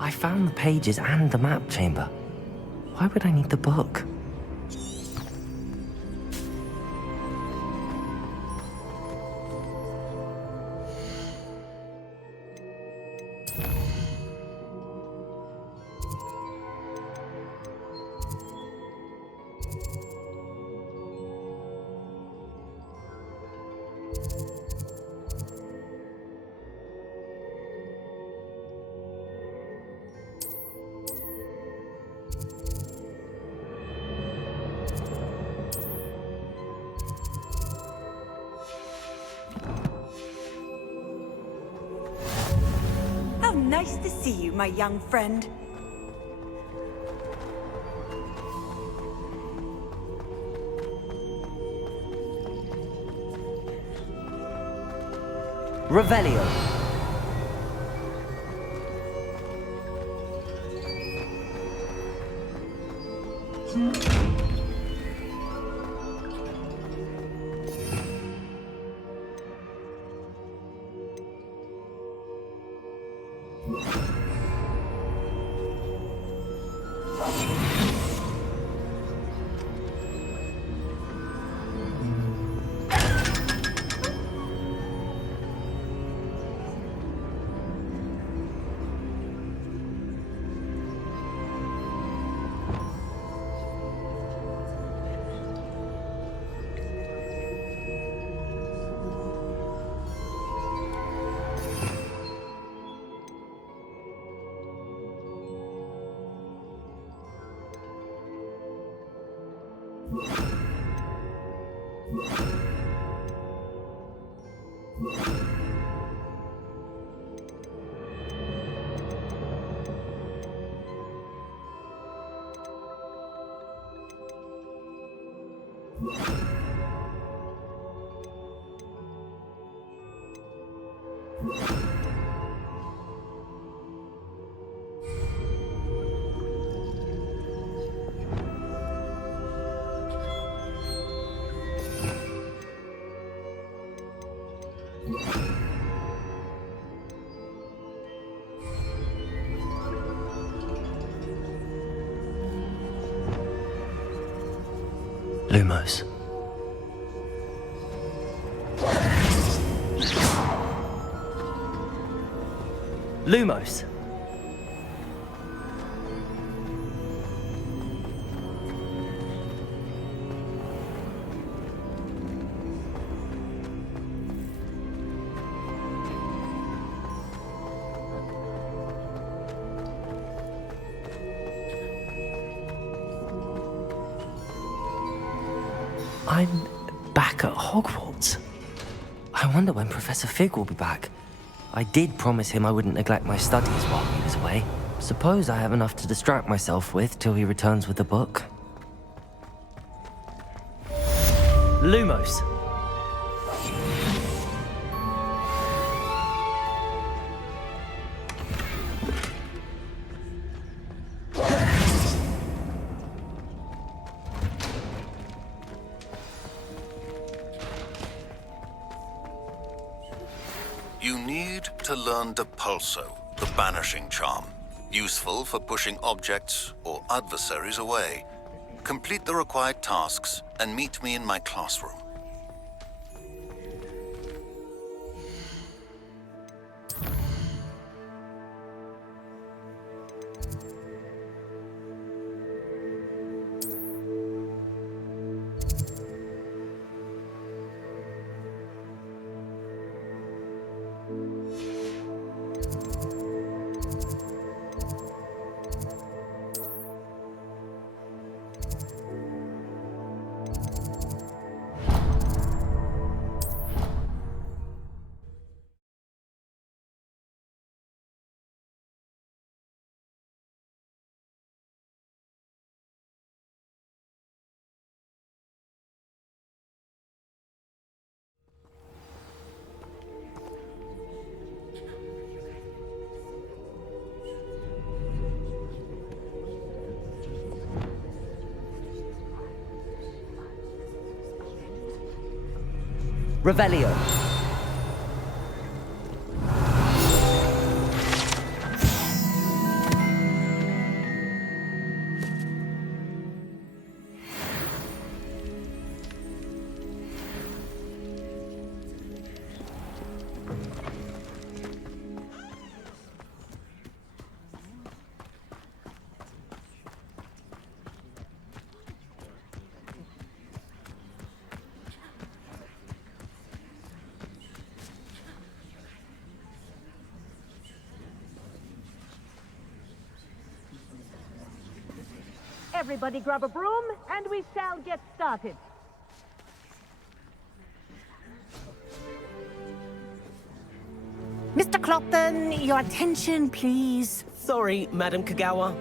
I found the pages and the map chamber. Why would I need the book? How nice to see you, my young friend. Revelio. Lumos. Lumos. I'm back at Hogwarts. I wonder when Professor Fig will be back. I did promise him I wouldn't neglect my studies while he was away. Suppose I have enough to distract myself with till he returns with the book. Lumos. You need to learn Depulso, the banishing charm, useful for pushing objects or adversaries away. Complete the required tasks and meet me in my classroom. Revelio. Everybody grab a broom, and we shall get started. Mr. Clopton, your attention, please. Sorry, Madam Kagawa.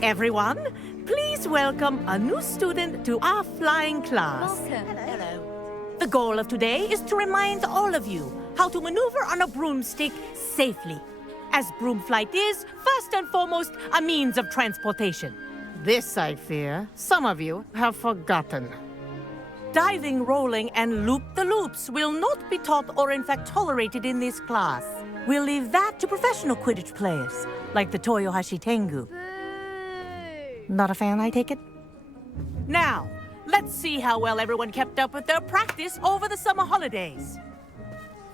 Everyone, please welcome a new student to our flying class. Hello. The goal of today is to remind all of you how to maneuver on a broomstick safely, as broom flight is, first and foremost, a means of transportation. This, I fear, some of you have forgotten. Diving, rolling, and loop-the-loops will not be taught or in fact tolerated in this class. We'll leave that to professional Quidditch players, like the Toyohashi Tengu. Not a fan, I take it? Now, let's see how well everyone kept up with their practice over the summer holidays.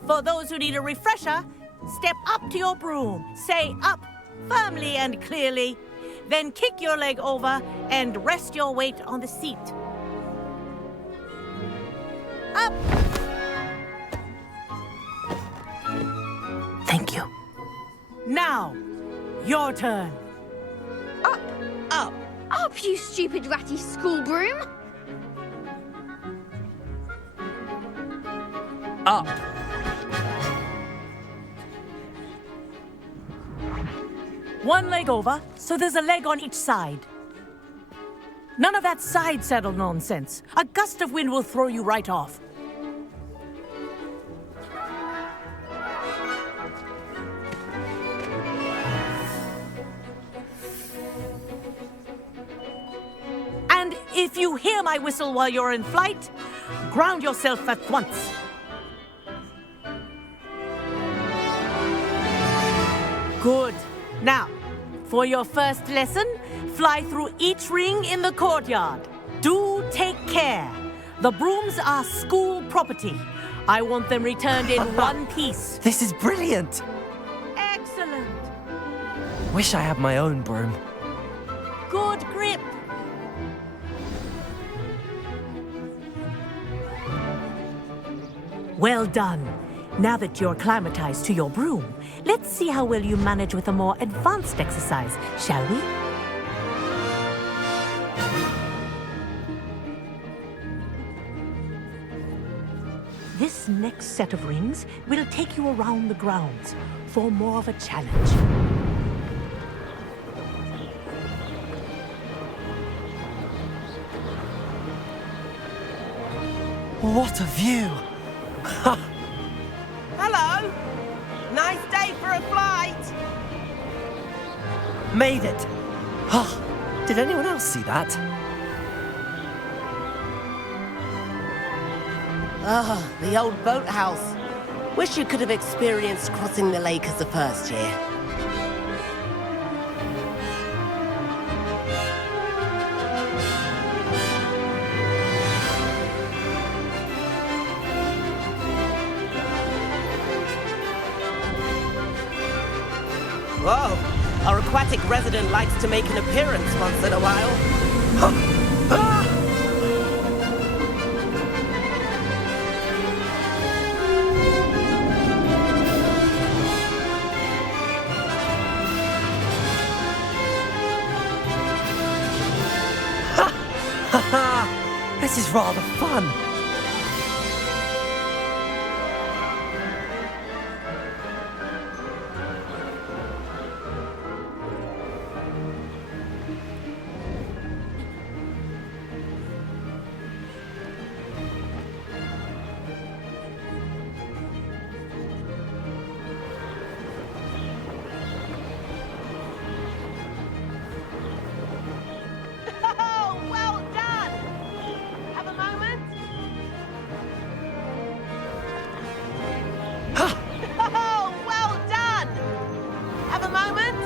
For those who need a refresher, step up to your broom, say up firmly and clearly, then kick your leg over and rest your weight on the seat. Up! Thank you. Now, your turn. Up! Up! Up, you stupid ratty school broom! Up! One leg over, so there's a leg on each side. None of that side saddle nonsense. A gust of wind will throw you right off. And if you hear my whistle while you're in flight, ground yourself at once. Good. Now, for your first lesson, fly through each ring in the courtyard. Do take care. The brooms are school property. I want them returned in one piece. This is brilliant! Excellent. Wish I had my own broom. Good grip. Well done. Now that you're acclimatized to your broom, let's see how well you manage with a more advanced exercise, shall we? This next set of rings will take you around the grounds for more of a challenge. What a view! Hello! Nice day for a flight! Made it! Oh, did anyone else see that? Ah, the old boathouse. Wish you could have experienced crossing the lake as a first year. Whoa, our aquatic resident likes to make an appearance once in a while. This is rather fun. Oh, well done! Have a moment? Oh, well done! Have a moment?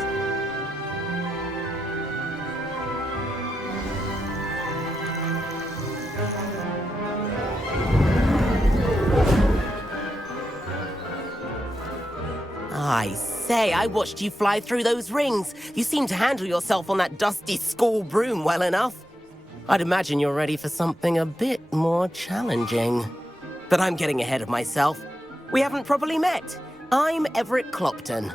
I say, I watched you fly through those rings. You seem to handle yourself on that dusty school broom well enough. I'd imagine you're ready for something a bit more challenging. But I'm getting ahead of myself. We haven't properly met. I'm Everett Clopton.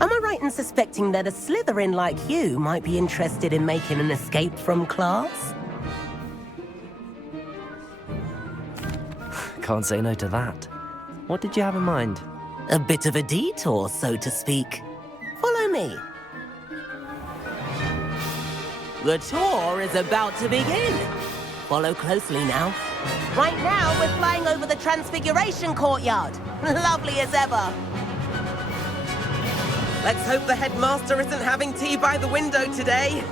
Am I right in suspecting that a Slytherin like you might be interested in making an escape from class? Can't say no to that. What did you have in mind? A bit of a detour, so to speak. Follow me. The tour is about to begin. Follow closely now. Right now, we're flying over the Transfiguration Courtyard. Lovely as ever. Let's hope the headmaster isn't having tea by the window today.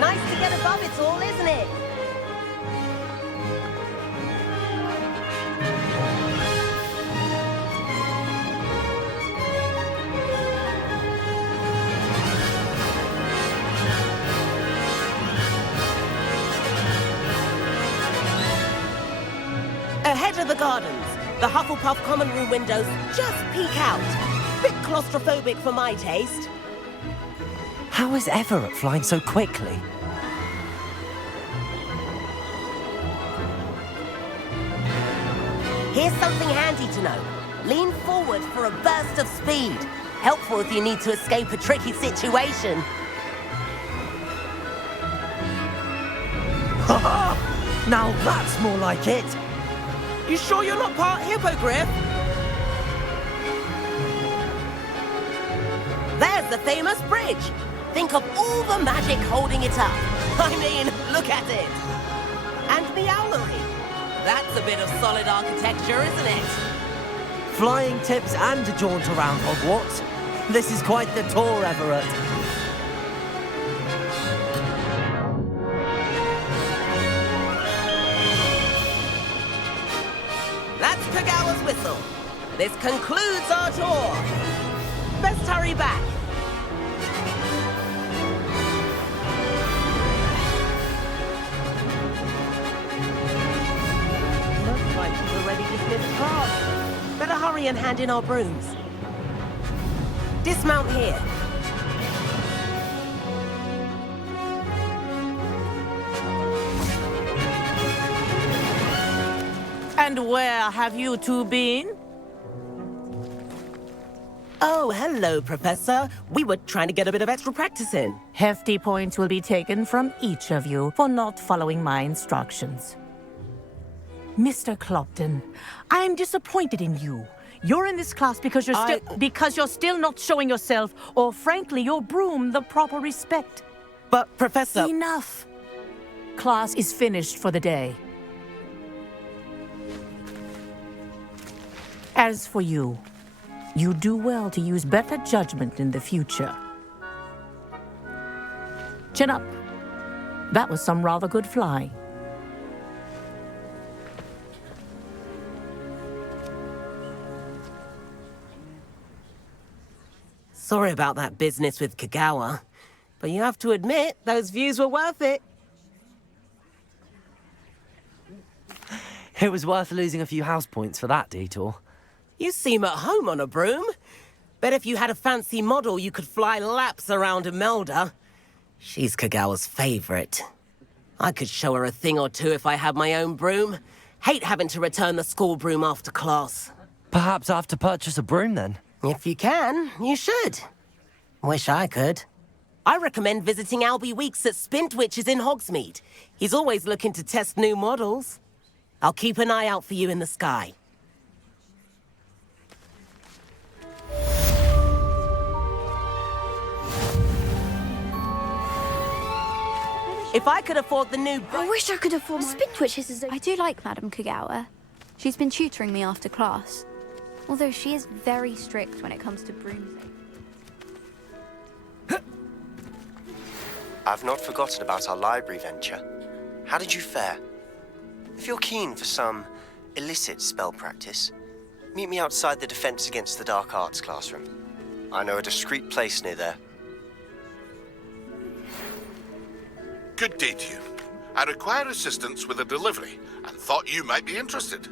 Nice to get above it all, isn't it? Ahead of the gardens, the Hufflepuff common room windows just peek out. Bit claustrophobic for my taste. How is Everett flying so quickly? Here's something handy to know. Lean forward for a burst of speed. Helpful if you need to escape a tricky situation. Now that's more like it! You sure you're not part hippogriff? There's the famous bridge. Think of all the magic holding it up. I mean, look at it. And the owlery. That's a bit of solid architecture, isn't it? Flying tips and a jaunt around Hogwarts. This is quite the tour, Everett. That's Kagawa's whistle. This concludes our tour. Best hurry back. Looks like she's already dismissed class. Better hurry and hand in our brooms. Dismount here. And where have you two been? Oh, hello, Professor. We were trying to get a bit of extra practice in. Hefty points will be taken from each of you for not following my instructions. Mr. Clopton, I'm disappointed in you. You're in this class because you're still not showing yourself, or frankly, your broom the proper respect. But, Professor... Enough. Class is finished for the day. As for you, you do well to use better judgment in the future. Chin up. That was some rather good flying. Sorry about that business with Kagawa, but you have to admit, those views were worth it. It was worth losing a few house points for that detour. You seem at home on a broom. Bet if you had a fancy model, you could fly laps around Imelda. She's Kagawa's favorite. I could show her a thing or two if I had my own broom. Hate having to return the school broom after class. Perhaps I have to purchase a broom then. If you can, you should. Wish I could. I recommend visiting Albie Weeks at Spintwitches in Hogsmeade. He's always looking to test new models. I'll keep an eye out for you in the sky. If I could afford the new... I wish I could afford my... Spintwitches. I do like Madame Kagawa. She's been tutoring me after class. Although she is very strict when it comes to brooms. I've not forgotten about our library venture. How did you fare? If you're keen for some illicit spell practice, meet me outside the Defense Against the Dark Arts classroom. I know a discreet place near there. Good day to you. I require assistance with a delivery and thought you might be interested.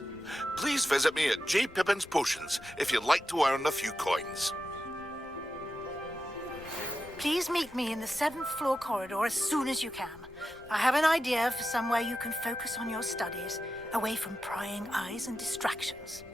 Please visit me at J. Pippin's Potions if you'd like to earn a few coins. Please meet me in the 7th floor corridor as soon as you can. I have an idea for somewhere you can focus on your studies, away from prying eyes and distractions.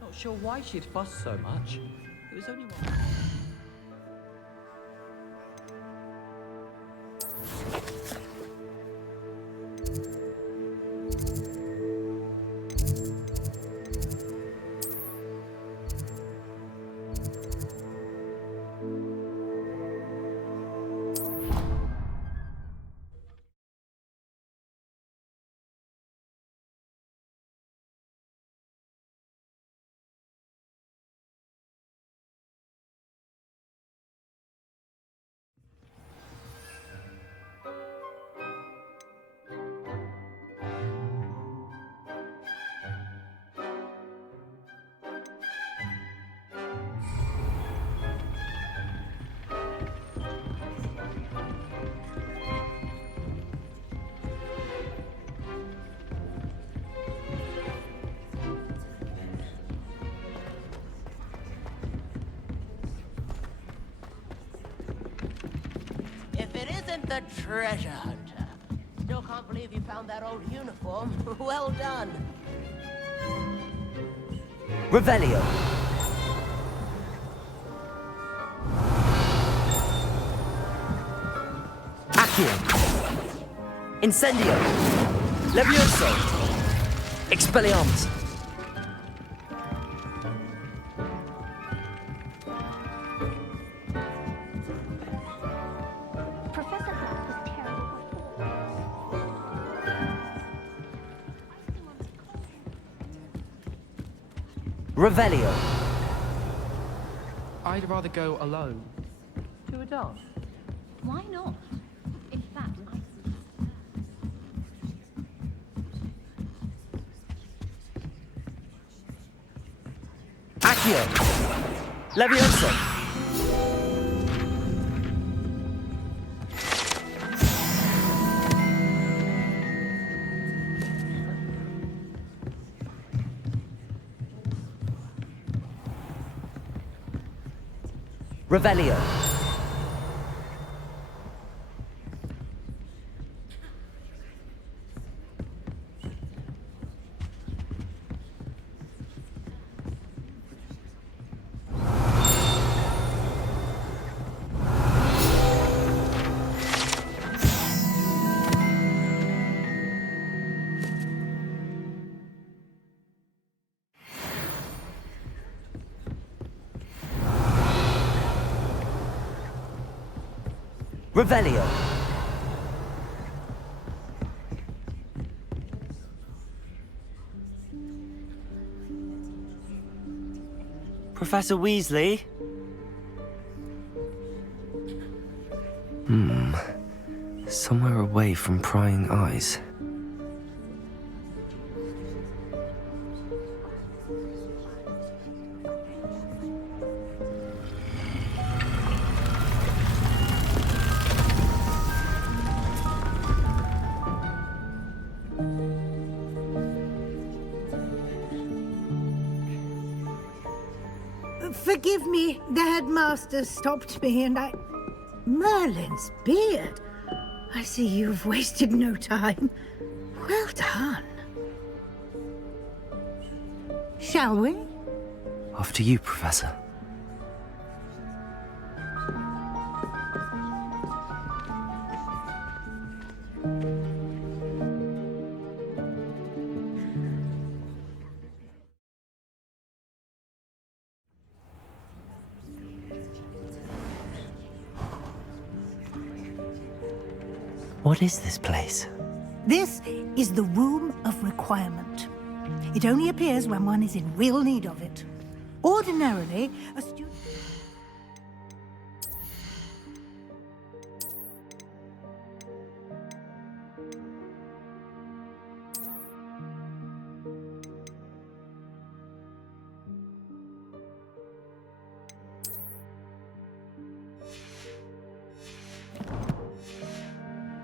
Not sure why she'd fuss so much. It was only one. If it isn't the treasure hunter. Still can't believe you found that old uniform. Well done. Revelio. Accio. Incendio. Levioso. Expelliarmus. Professor Black was terrible before. Revelio. I'd rather go alone. To a dance. Why not? In fact, Accio. Levioso. Revelio. Revelio. Professor Weasley? Somewhere away from prying eyes. Forgive me, the headmaster stopped me and I... Merlin's beard. I see you've wasted no time. Well done. Shall we? Off to you, Professor. What is this place? This is the Room of Requirement. It only appears when one is in real need of it. Ordinarily, a student...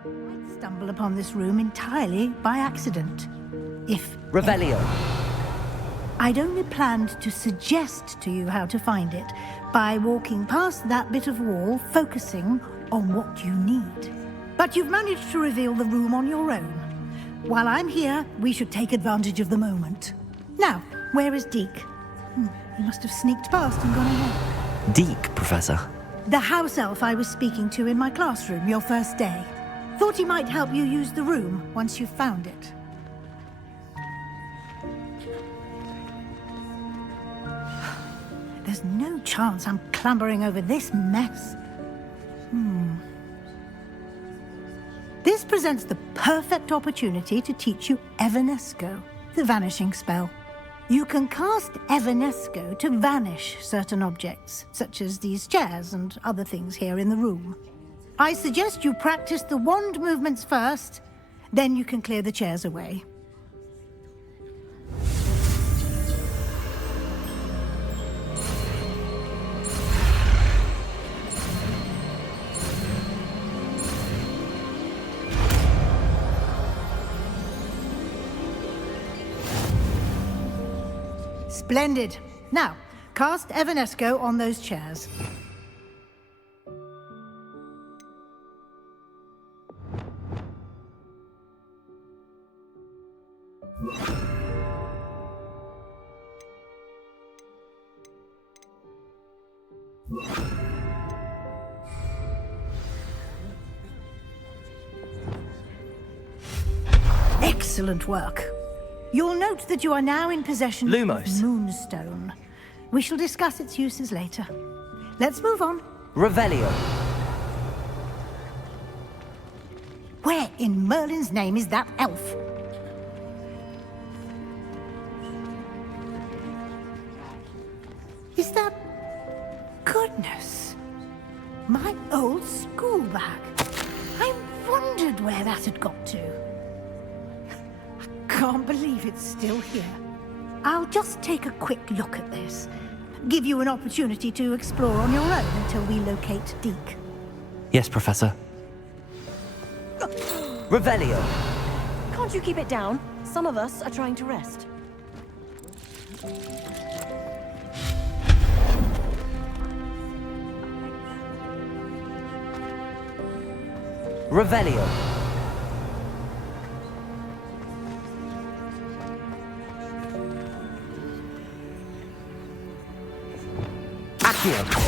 might stumble upon this room entirely by accident. If... Revelio. I'd only planned to suggest to you how to find it by walking past that bit of wall, focusing on what you need. But you've managed to reveal the room on your own. While I'm here, we should take advantage of the moment. Now, where is Deke? He must have sneaked past and gone ahead. Deke, Professor. The house elf I was speaking to in my classroom your first day. Thought he might help you use the room once you've found it. There's no chance I'm clambering over this mess. This presents the perfect opportunity to teach you Evanesco, the vanishing spell. You can cast Evanesco to vanish certain objects, such as these chairs and other things here in the room. I suggest you practice the wand movements first, then you can clear the chairs away. Splendid. Now, cast Evanesco on those chairs. Excellent work. You'll note that you are now in possession Lumos. of Moonstone. We shall discuss its uses later. Let's move on. Revelio. Where in Merlin's name is that elf? Is that... Goodness. My old school bag. I wondered where that had got to. Can't believe it's still here. I'll just take a quick look at this. Give you an opportunity to explore on your own until we locate Deke. Yes, Professor. Revelio. Can't you keep it down? Some of us are trying to rest. Revelio. Accio.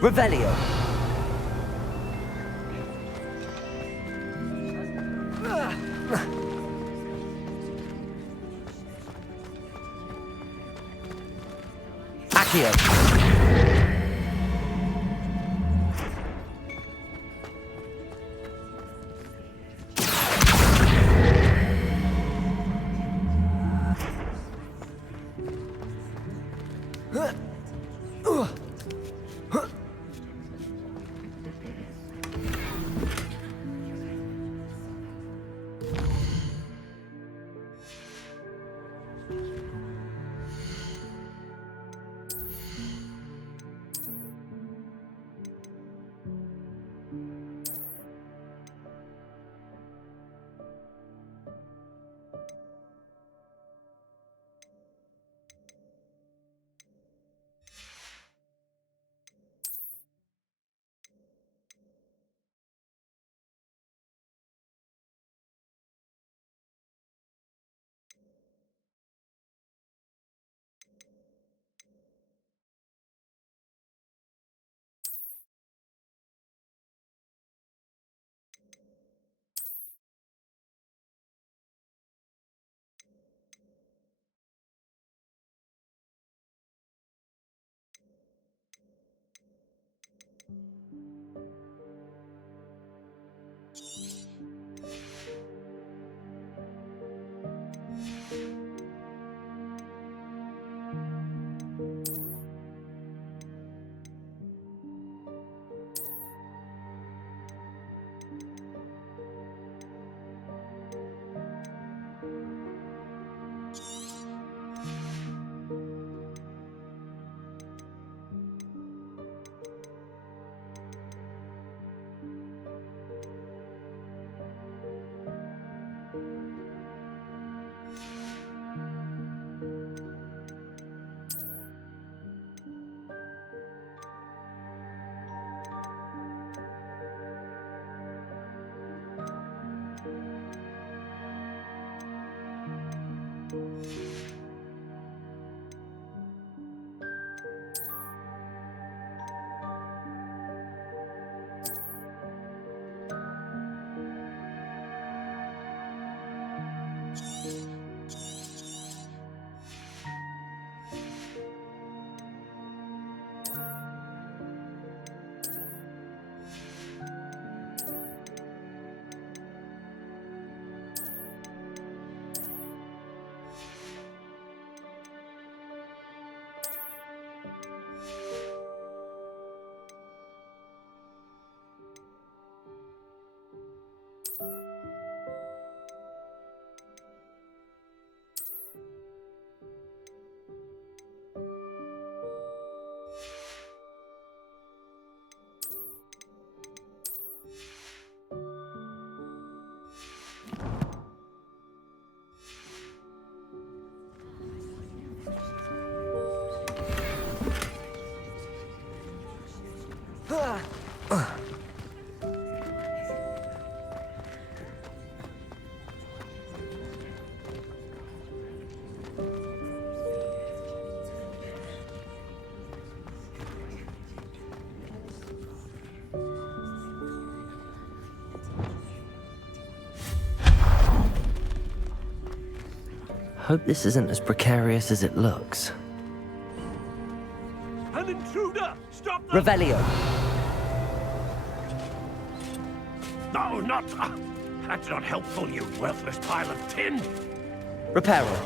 Revelio. Accio. Hope this isn't as precarious as it looks. An intruder! Stop them! Revelio! No, not... that's not helpful, you worthless pile of tin! Reparo.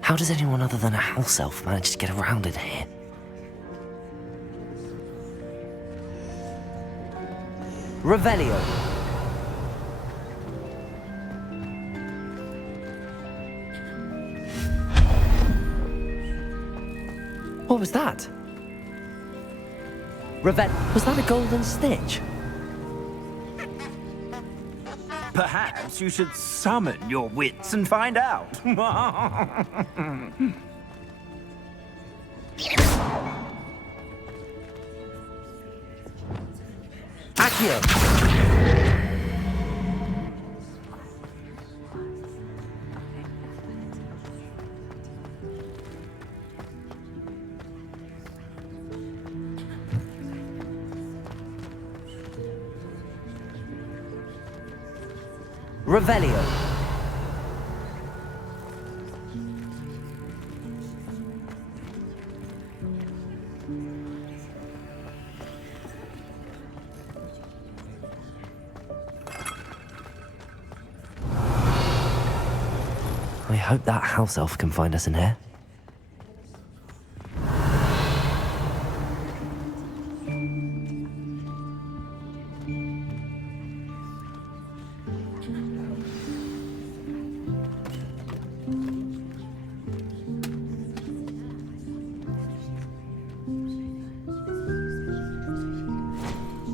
How does anyone other than a house elf manage to get around in here? Revelio. What was that? Was that a golden snitch? Perhaps you should summon your wits and find out. Accio! Revelio. I hope that house elf can find us in here.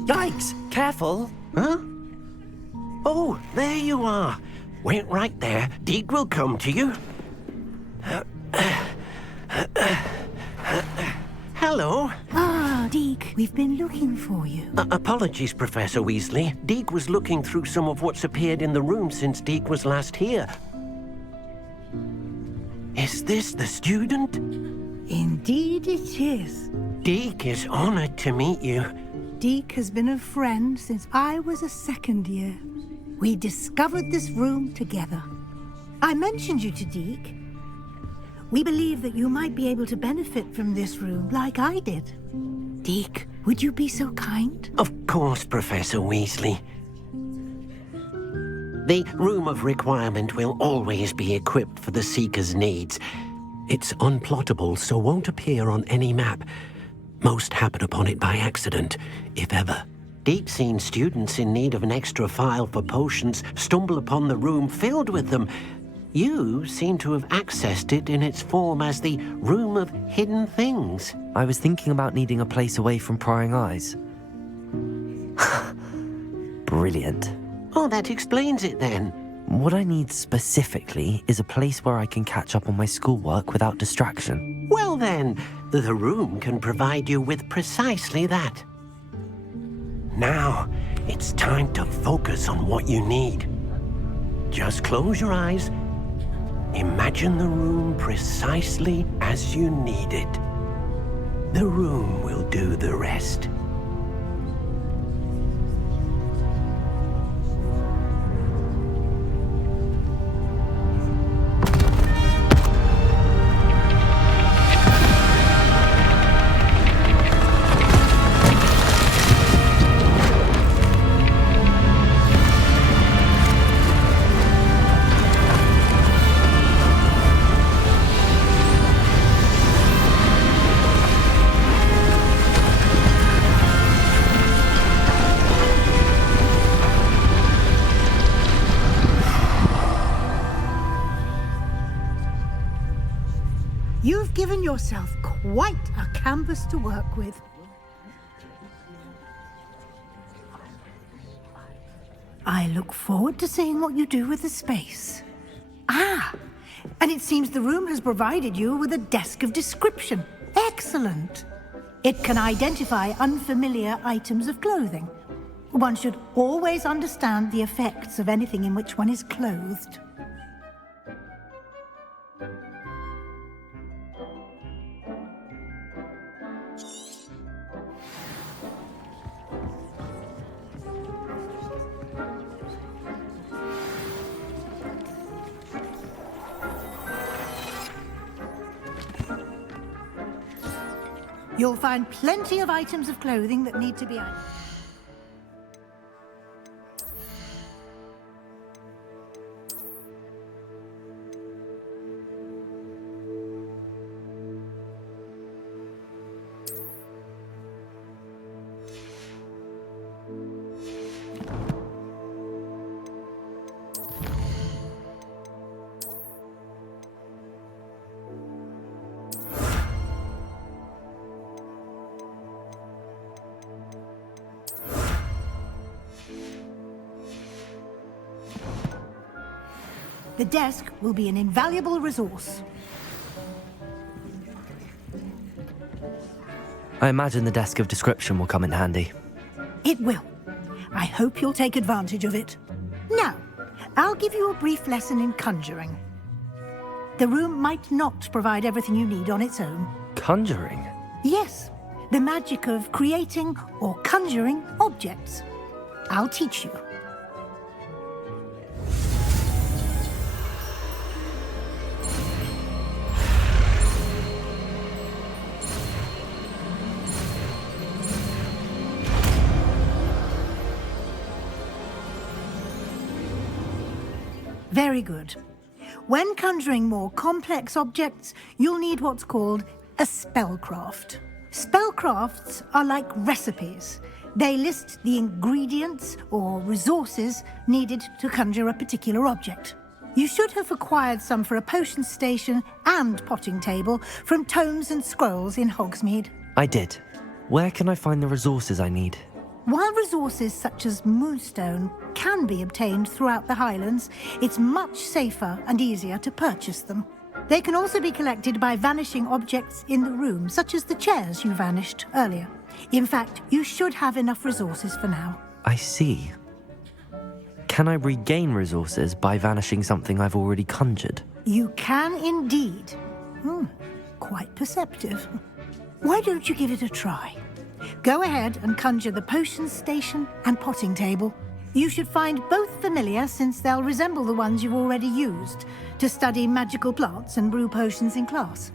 Yikes! Careful! Huh? Oh, there you are. Wait right there. Deke will come to you. Hello. Ah, Deke, we've been looking for you. Apologies, Professor Weasley. Deke was looking through some of what's appeared in the room since Deke was last here. Is this the student? Indeed it is. Deke is honored to meet you. Deke has been a friend since I was a second year. We discovered this room together. I mentioned you to Deke. We believe that you might be able to benefit from this room like I did. Deke, would you be so kind? Of course, Professor Weasley. The Room of Requirement will always be equipped for the Seeker's needs. It's unplottable, so won't appear on any map. Most happen upon it by accident, if ever. Deke's seen students in need of an extra file for potions stumble upon the room filled with them. You seem to have accessed it in its form as the Room of Hidden Things. I was thinking about needing a place away from prying eyes. Brilliant. Oh, that explains it then. What I need specifically is a place where I can catch up on my schoolwork without distraction. Well then, the room can provide you with precisely that. Now, it's time to focus on what you need. Just close your eyes. Imagine the room precisely as you need it. The room will do the rest. You've given yourself quite a canvas to work with. I look forward to seeing what you do with the space. Ah, and it seems the room has provided you with a desk of description. Excellent. It can identify unfamiliar items of clothing. One should always understand the effects of anything in which one is clothed. You'll find plenty of items of clothing that need to be ironed. The desk will be an invaluable resource. I imagine the desk of description will come in handy. It will. I hope you'll take advantage of it. Now, I'll give you a brief lesson in conjuring. The room might not provide everything you need on its own. Conjuring? Yes, the magic of creating or conjuring objects. I'll teach you. Very good. When conjuring more complex objects, you'll need what's called a spellcraft. Spellcrafts are like recipes. They list the ingredients or resources needed to conjure a particular object. You should have acquired some for a potion station and potting table from tomes and scrolls in Hogsmeade. I did. Where can I find the resources I need? While resources such as moonstone can be obtained throughout the Highlands, it's much safer and easier to purchase them. They can also be collected by vanishing objects in the room, such as the chairs you vanished earlier. In fact, you should have enough resources for now. I see. Can I regain resources by vanishing something I've already conjured? You can indeed. Quite perceptive. Why don't you give it a try? Go ahead and conjure the potions station and potting table. You should find both familiar, since they'll resemble the ones you've already used to study magical plants and brew potions in class.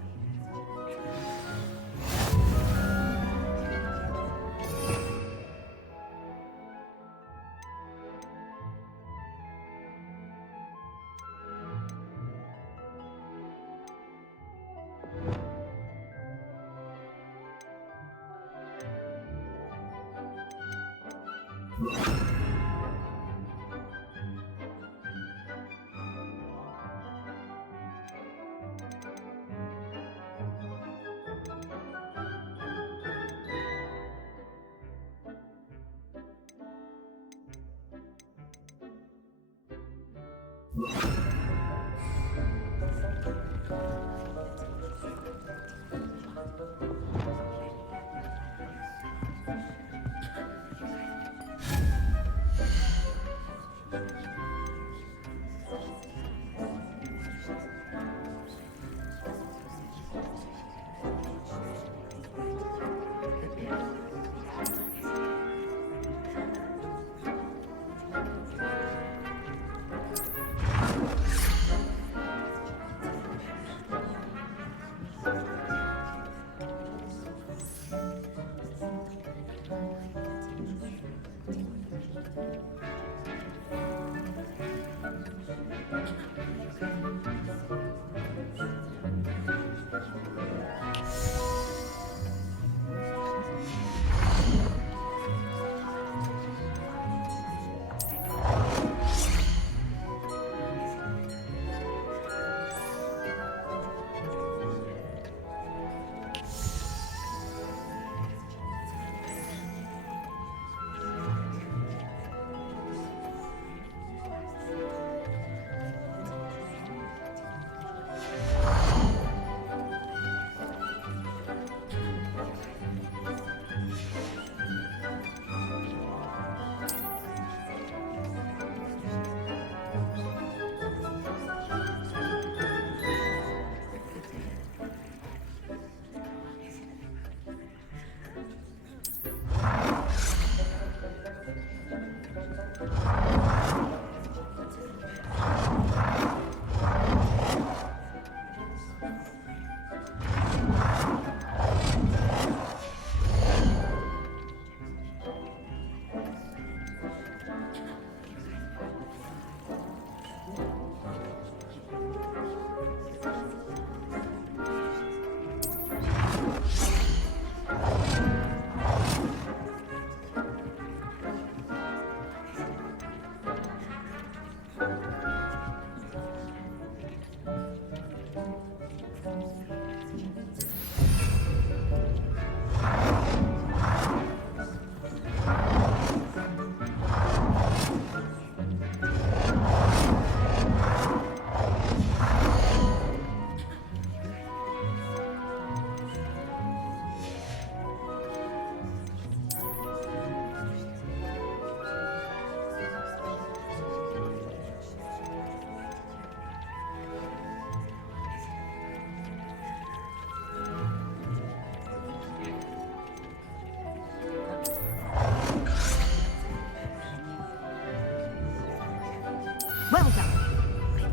Well done.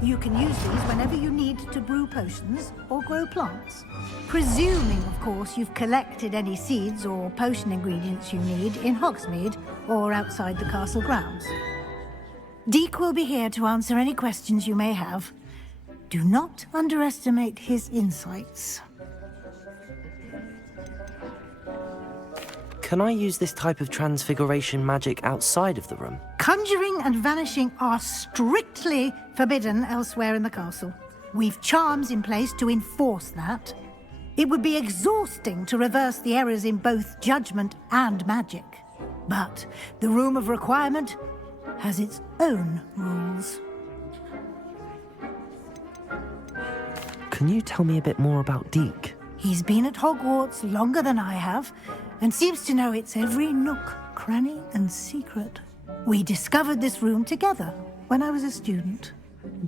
You can use these whenever you need to brew potions or grow plants. Presuming, of course, you've collected any seeds or potion ingredients you need in Hogsmeade or outside the castle grounds. Deke will be here to answer any questions you may have. Do not underestimate his insights. Can I use this type of transfiguration magic outside of the room? Conjuring and vanishing are strictly forbidden elsewhere in the castle. We've charms in place to enforce that. It would be exhausting to reverse the errors in both judgment and magic. But the Room of Requirement has its own rules. Can you tell me a bit more about Deke? He's been at Hogwarts longer than I have, and seems to know its every nook, cranny, and secret. We discovered this room together when I was a student.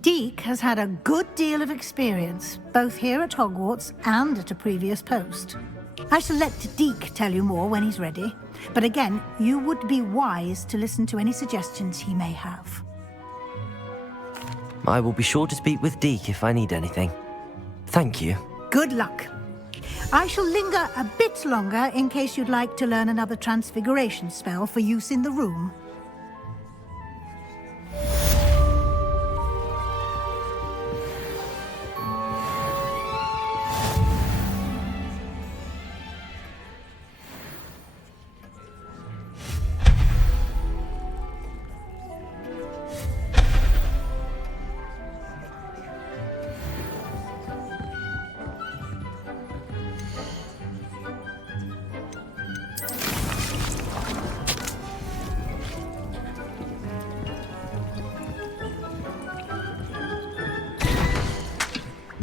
Deke has had a good deal of experience, both here at Hogwarts and at a previous post. I shall let Deke tell you more when he's ready, but again, you would be wise to listen to any suggestions he may have. I will be sure to speak with Deke if I need anything. Thank you. Good luck. I shall linger a bit longer in case you'd like to learn another transfiguration spell for use in the room.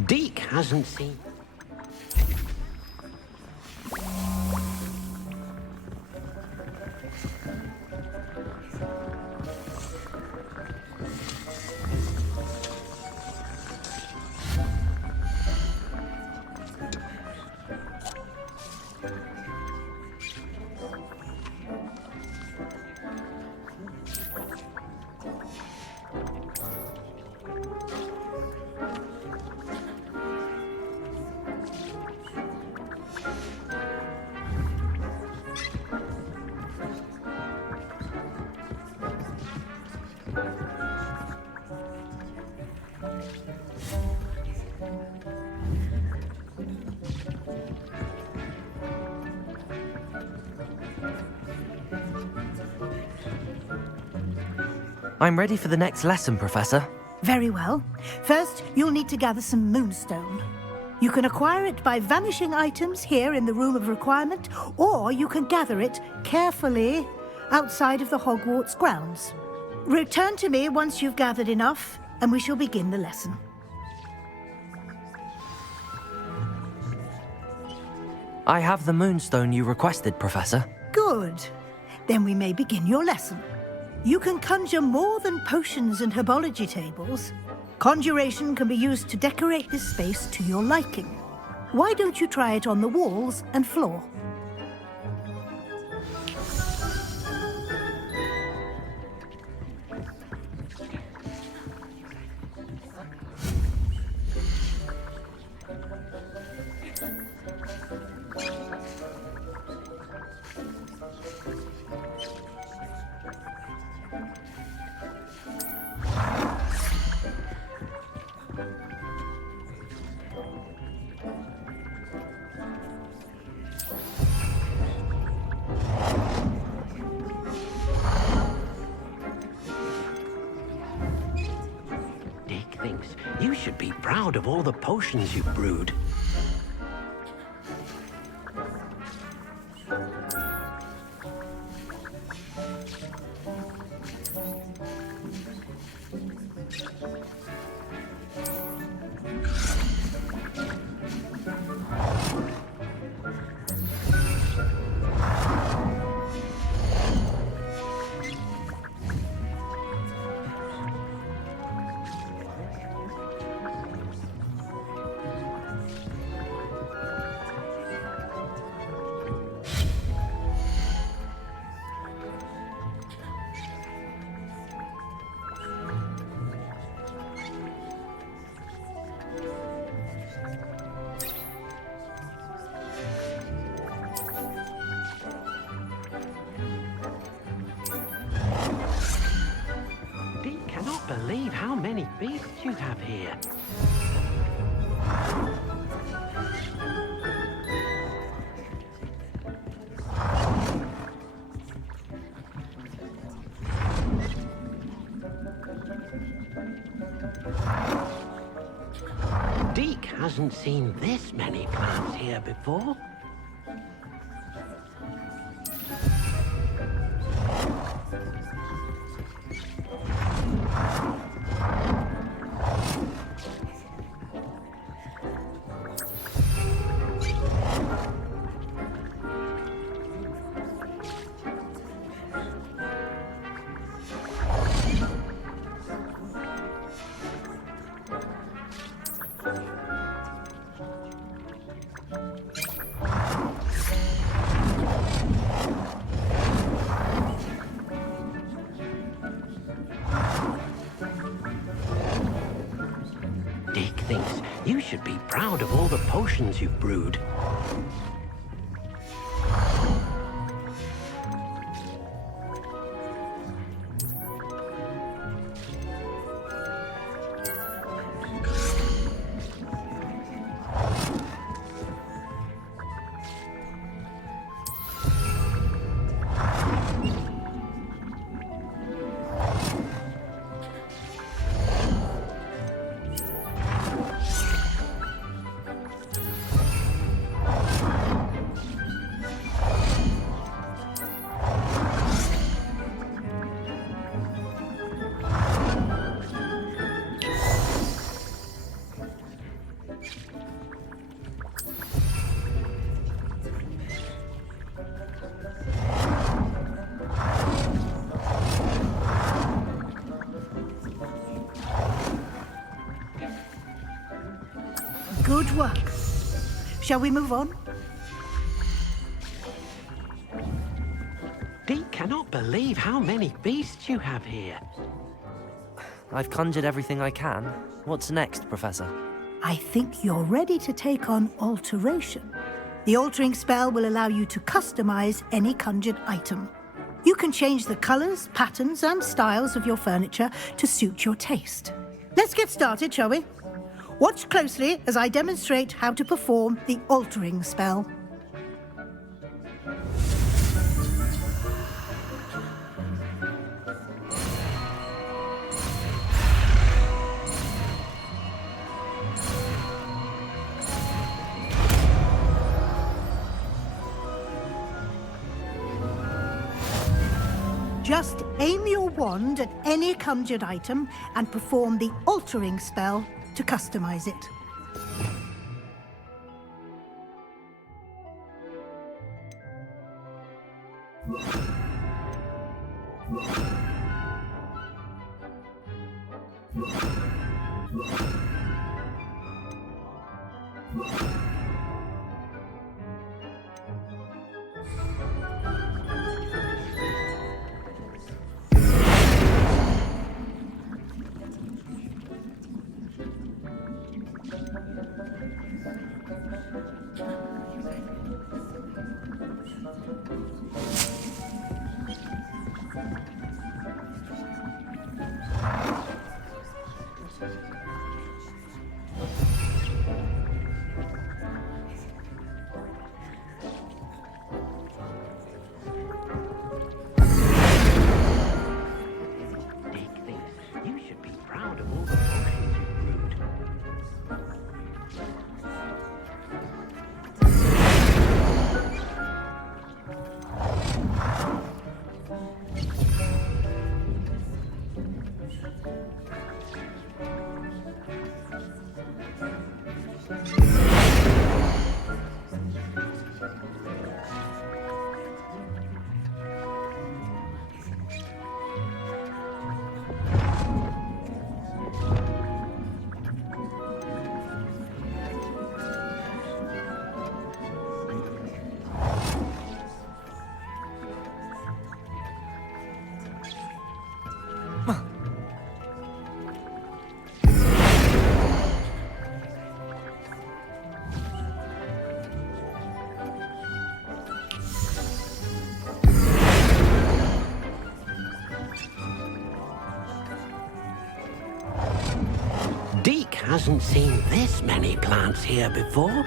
Deke hasn't seen... I'm ready for the next lesson, Professor. Very well. First, you'll need to gather some moonstone. You can acquire it by vanishing items here in the Room of Requirement, or you can gather it carefully outside of the Hogwarts grounds. Return to me once you've gathered enough, and we shall begin the lesson. I have the moonstone you requested, Professor. Good. Then we may begin your lesson. You can conjure more than potions and herbology tables. Conjuration can be used to decorate this space to your liking. Why don't you try it on the walls and floor? Deke thinks you should be proud of all the potions you've brewed. Deke cannot believe how many beasts you have here. Deke hasn't seen this many plants here before. Dick thinks you should be proud of all the potions you've brewed. Good work. Shall we move on? Deke cannot believe how many beasts you have here. I've conjured everything I can. What's next, Professor? I think you're ready to take on alteration. The altering spell will allow you to customize any conjured item. You can change the colors, patterns, and styles of your furniture to suit your taste. Let's get started, shall we? Watch closely as I demonstrate how to perform the altering spell. Just aim your wand at any conjured item and perform the altering spell to customize it. Deke hasn't seen this many plants here before.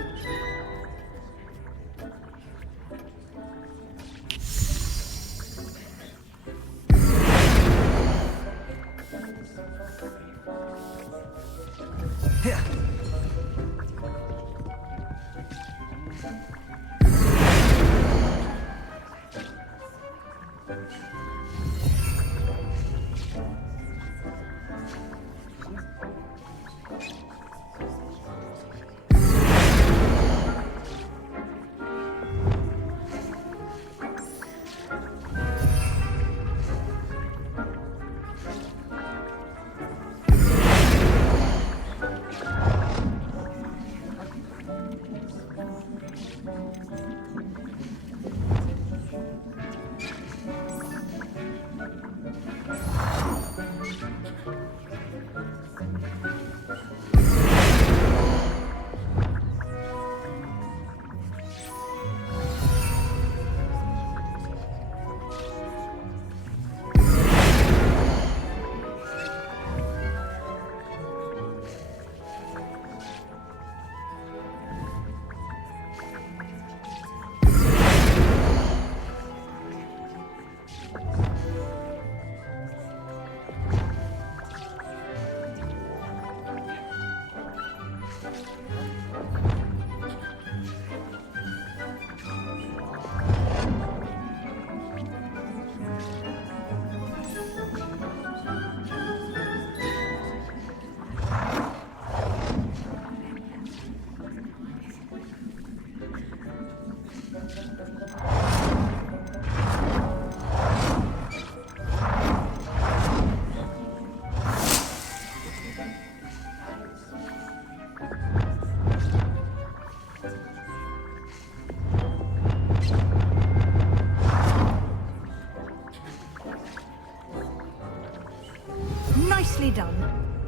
Nicely done.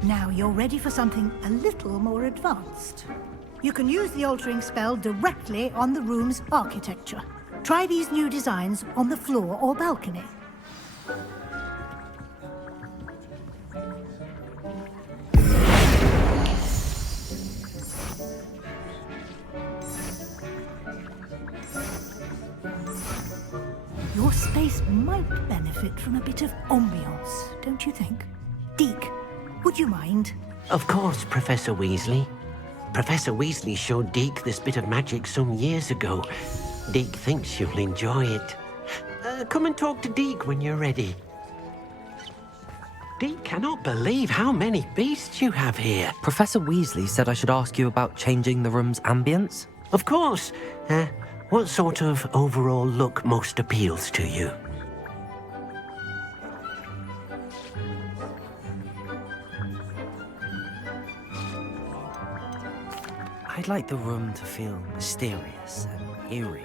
Now you're ready for something a little more advanced. You can use the altering spell directly on the room's architecture. Try these new designs on the floor or balcony. Your space might benefit from a bit of ambiance, don't you think? Deke, would you mind? Of course, Professor Weasley. Professor Weasley showed Deke this bit of magic some years ago. Deke thinks you'll enjoy it. Come and talk to Deke when you're ready. Deke cannot believe how many beasts you have here. Professor Weasley said I should ask you about changing the room's ambience. Of course. What sort of overall look most appeals to you? I'd like the room to feel mysterious and eerie,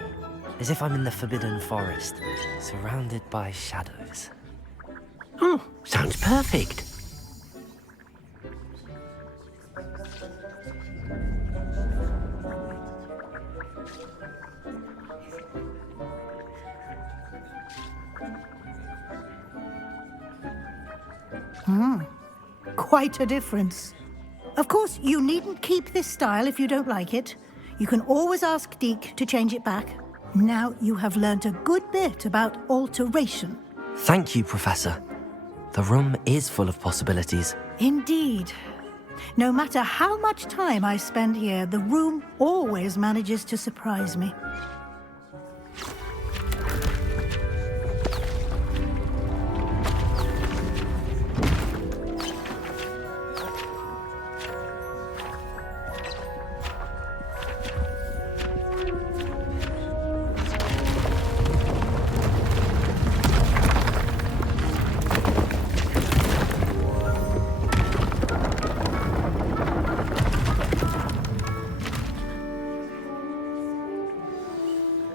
as if I'm in the Forbidden Forest, surrounded by shadows. Oh, sounds perfect. Quite a difference. Of course, you needn't keep this style if you don't like it. You can always ask Deke to change it back. Now you have learnt a good bit about alteration. Thank you, Professor. The room is full of possibilities. Indeed. No matter how much time I spend here, the room always manages to surprise me.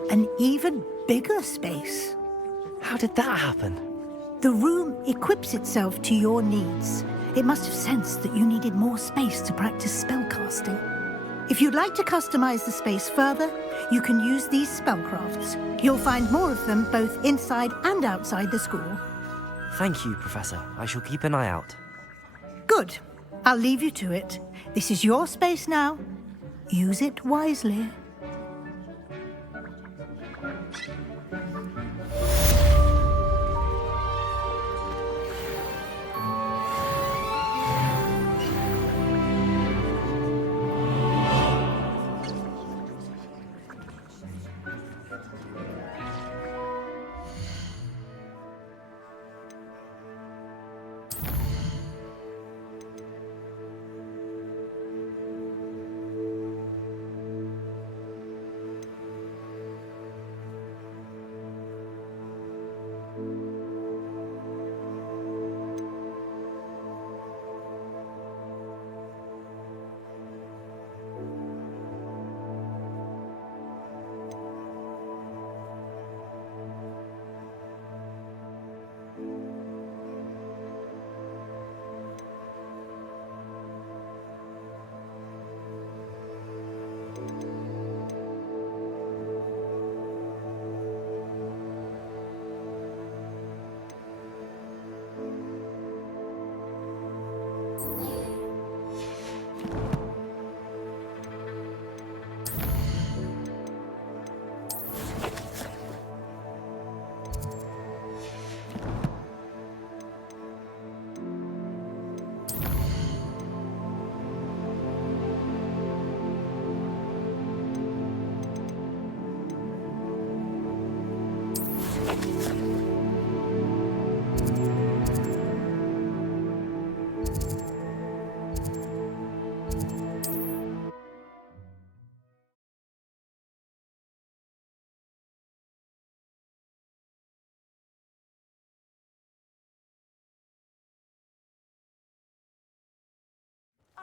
An even bigger space. How did that happen? The room equips itself to your needs. It must have sensed that you needed more space to practice spellcasting. If you'd like to customize the space further, you can use these spellcrafts. You'll find more of them both inside and outside the school. Thank you, Professor. I shall keep an eye out. Good. I'll leave you to it. This is your space now. Use it wisely.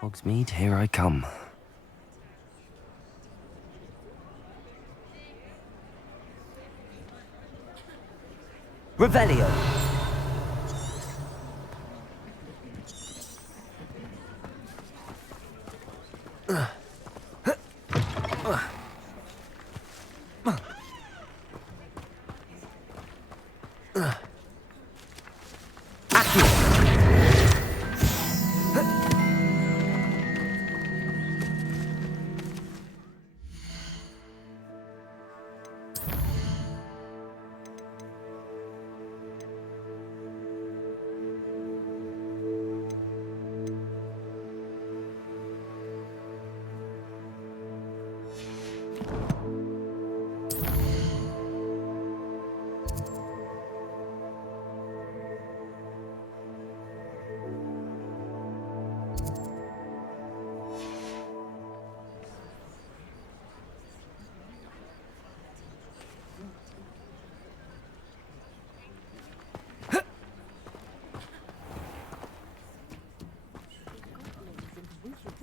Hogsmeade, here I come. Revelio.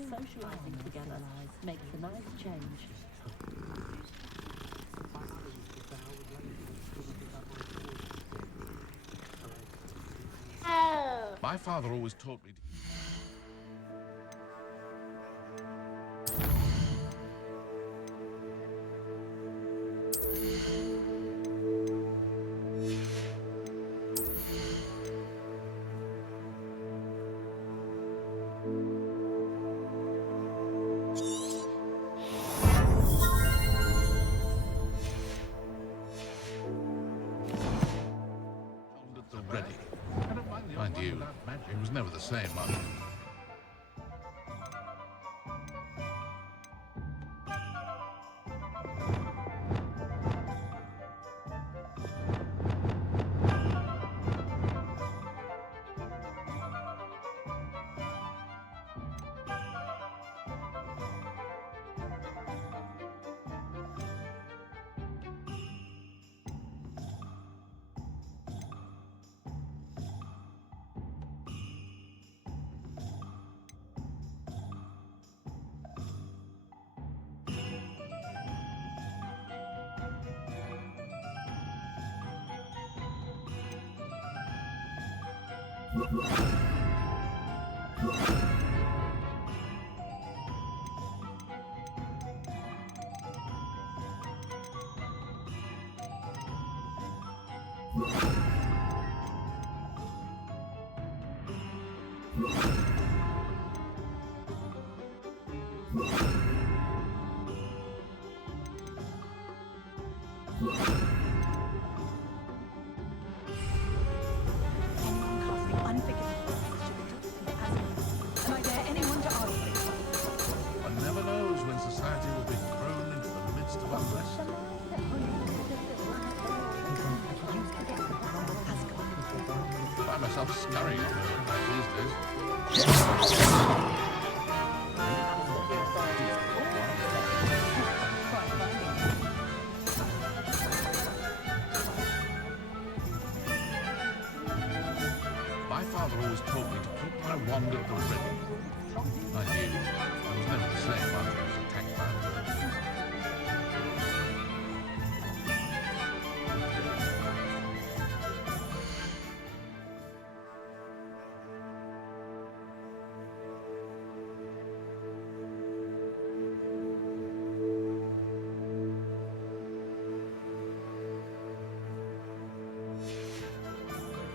Socializing together makes a nice change. My father always taught me. Ready. Mind you, it was never the same, Mother. One never knows when society will be thrown into the midst of unrest. I find myself scurrying on the road these days. My father always taught me to keep my wand at the ready. Mind you, I was never the same after I was attacked by a bird.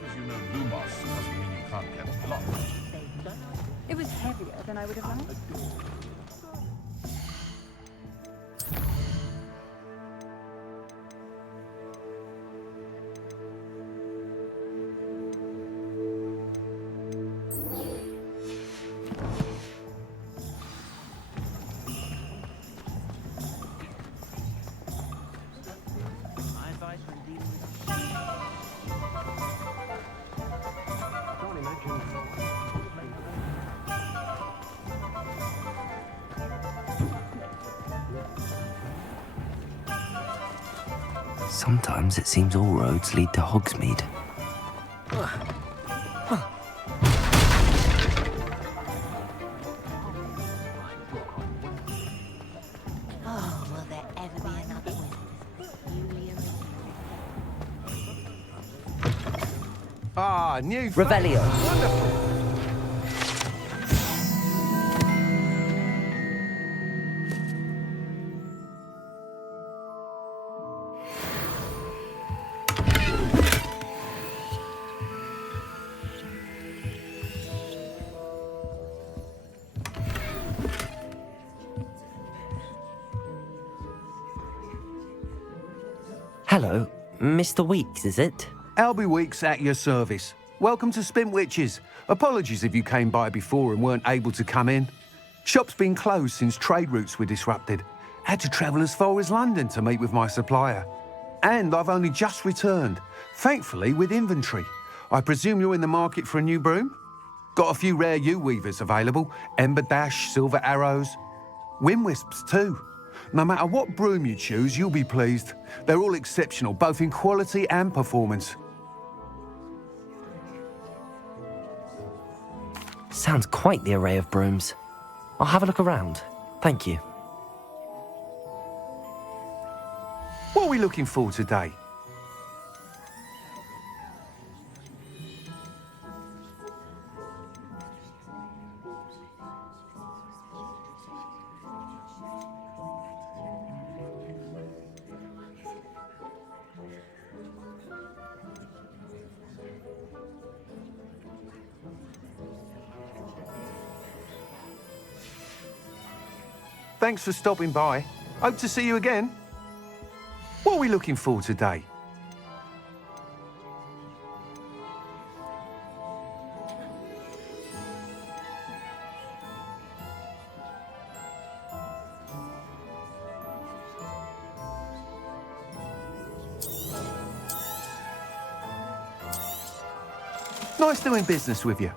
As you know, Lumos doesn't mean you can't get lost. It was heavier than I would have liked. My advice when dealing with Sometimes it seems all roads lead to Hogsmeade. Oh, will there ever be another one? Ah, new Revelio. Wonderful. Hello, Mr. Weeks, is it? Albie Weeks at your service. Welcome to Spintwitches. Apologies if you came by before and weren't able to come in. Shop's been closed since trade routes were disrupted. Had to travel as far as London to meet with my supplier. And I've only just returned, thankfully with inventory. I presume you're in the market for a new broom? Got a few rare yew-weavers available. Ember Dash, Silver Arrows. Wind Wisps too. No matter what broom you choose, you'll be pleased. They're all exceptional, both in quality and performance. Sounds quite the array of brooms. I'll have a look around. Thank you. What are we looking for today? Thanks for stopping by. Hope to see you again. What are we looking for today? Nice doing business with you.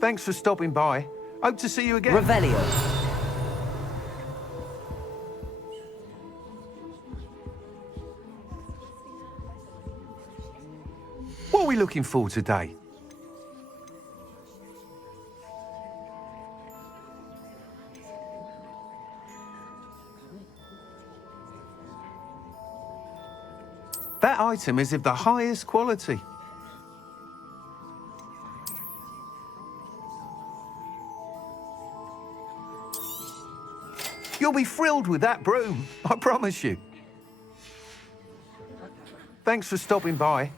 Thanks for stopping by. Hope to see you again. Revelio. What are we looking for today? That item is of the highest quality. You'll be thrilled with that broom, I promise you. Thanks for stopping by.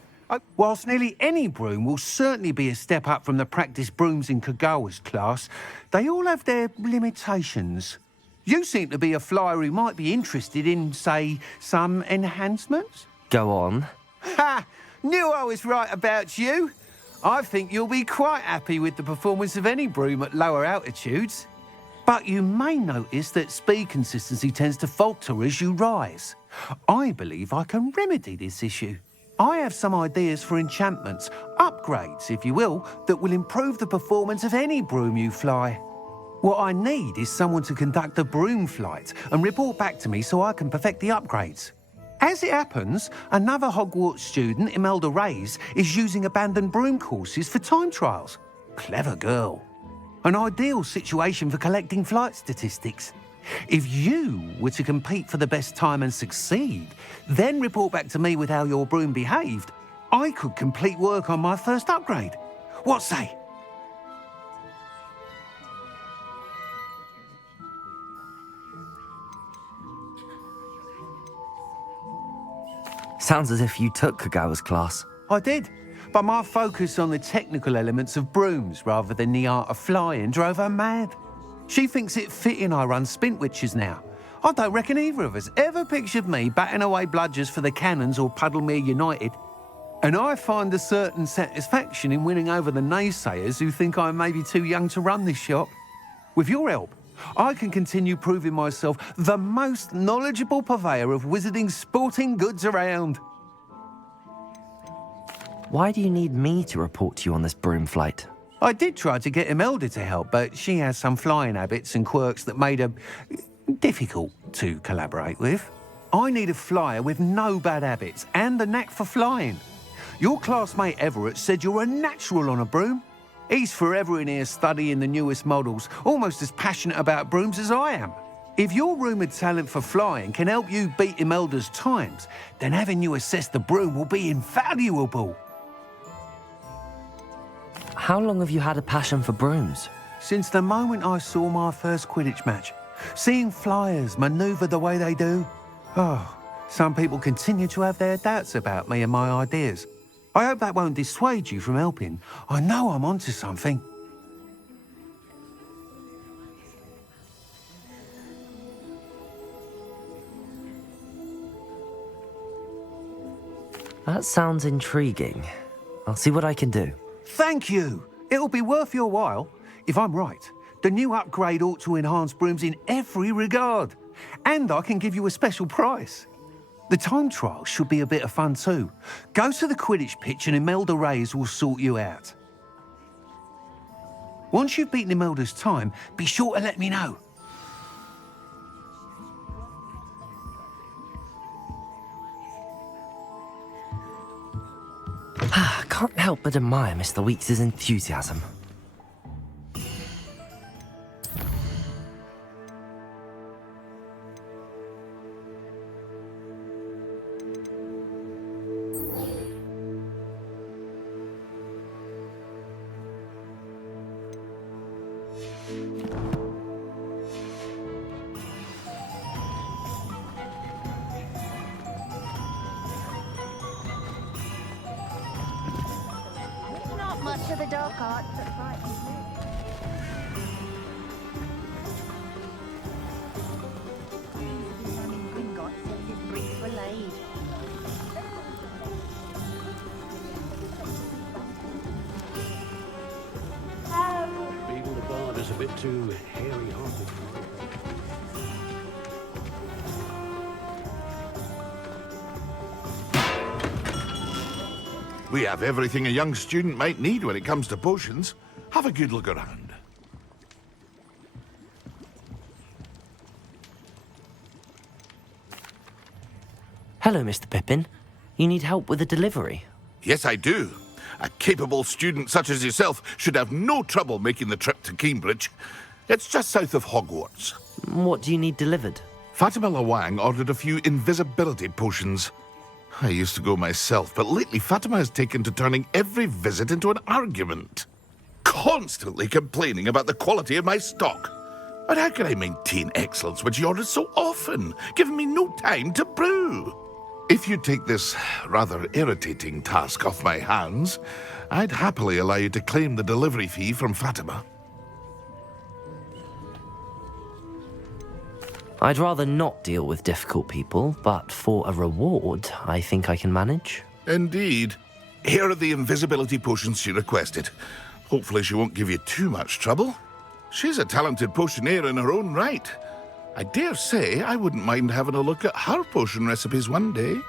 Whilst nearly any broom will certainly be a step up from the practice brooms in Kagawa's class, they all have their limitations. You seem to be a flyer who might be interested in, say, some enhancements? Go on. Ha! Knew I was right about you. I think you'll be quite happy with the performance of any broom at lower altitudes. But you may notice that speed consistency tends to falter as you rise. I believe I can remedy this issue. I have some ideas for enchantments, upgrades, if you will, that will improve the performance of any broom you fly. What I need is someone to conduct a broom flight and report back to me so I can perfect the upgrades. As it happens, another Hogwarts student, Imelda Reyes, is using abandoned broom courses for time trials. Clever girl. An ideal situation for collecting flight statistics. If you were to compete for the best time and succeed, then report back to me with how your broom behaved, I could complete work on my first upgrade. What say? Sounds as if you took Kagawa's class. I did, but my focus on the technical elements of brooms rather than the art of flying drove her mad. She thinks it fitting I run Spintwitches now. I don't reckon either of us ever pictured me batting away bludgers for the Cannons or Puddlemere United. And I find a certain satisfaction in winning over the naysayers who think I may be too young to run this shop. With your help, I can continue proving myself the most knowledgeable purveyor of wizarding sporting goods around. Why do you need me to report to you on this broom flight? I did try to get Imelda to help, but she has some flying habits and quirks that made her difficult to collaborate with. I need a flyer with no bad habits and a knack for flying. Your classmate Everett said you're a natural on a broom. He's forever in here studying the newest models, almost as passionate about brooms as I am. If your rumoured talent for flying can help you beat Imelda's times, then having you assess the broom will be invaluable. How long have you had a passion for brooms? Since the moment I saw my first Quidditch match. Seeing flyers manoeuvre the way they do. Oh, some people continue to have their doubts about me and my ideas. I hope that won't dissuade you from helping. I know I'm onto something. That sounds intriguing. I'll see what I can do. Thank you. It'll be worth your while. If I'm right, the new upgrade ought to enhance brooms in every regard. And I can give you a special price. The time trial should be a bit of fun too. Go to the Quidditch pitch and Imelda Reyes will sort you out. Once you've beaten Imelda's time, be sure to let me know. I can't help but admire Mr. Weeks' enthusiasm. Not much of the dark art, but right. Gringotts since his bricks were laid. Beetle the Bard is a bit too hairy-hearted. We have everything a young student might need when it comes to potions. Have a good look around. Hello, Mr. Pippin. You need help with a delivery? Yes, I do. A capable student such as yourself should have no trouble making the trip to Cambridge. It's just south of Hogwarts. What do you need delivered? Fatima Lawang ordered a few invisibility potions. I used to go myself, but lately Fatima has taken to turning every visit into an argument. Constantly complaining about the quality of my stock. But how can I maintain excellence when she orders so often, giving me no time to brew? If you take this rather irritating task off my hands, I'd happily allow you to claim the delivery fee from Fatima. I'd rather not deal with difficult people, but for a reward, I think I can manage. Indeed. Here are the invisibility potions she requested. Hopefully she won't give you too much trouble. She's a talented potioneer in her own right. I dare say I wouldn't mind having a look at her potion recipes one day.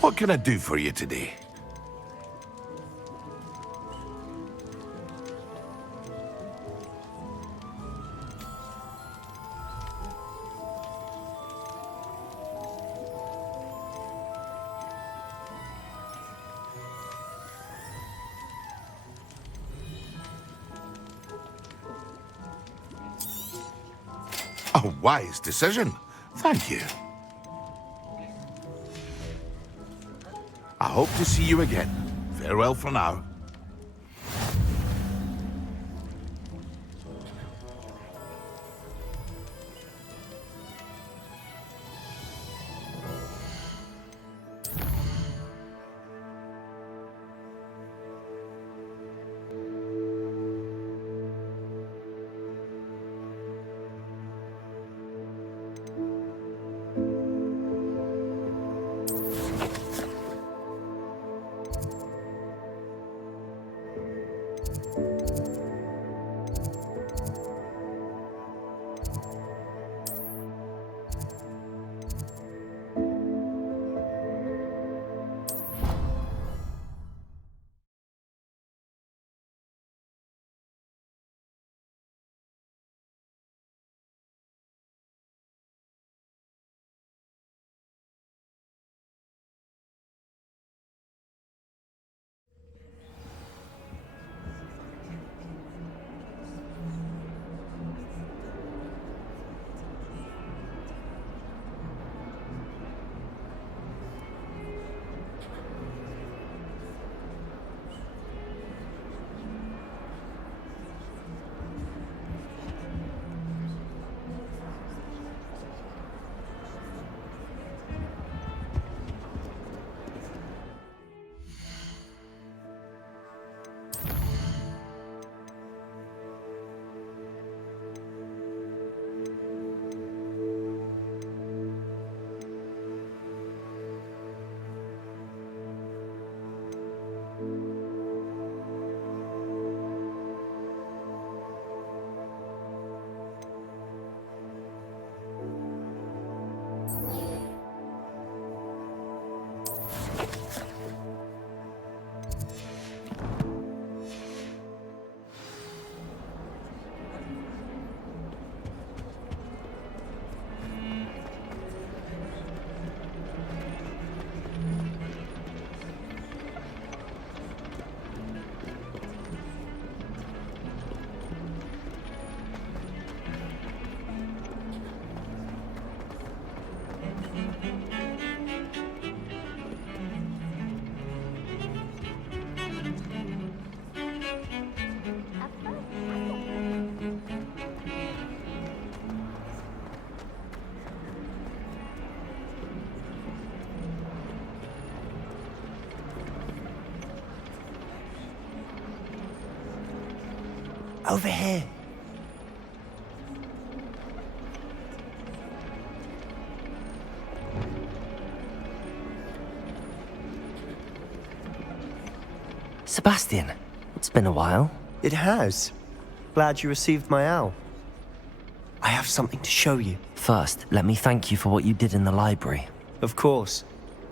What can I do for you today? A wise decision. Thank you. I hope to see you again. Farewell for now. Over here. Sebastian, it's been a while. It has. Glad you received my owl. I have something to show you. First, let me thank you for what you did in the library. Of course.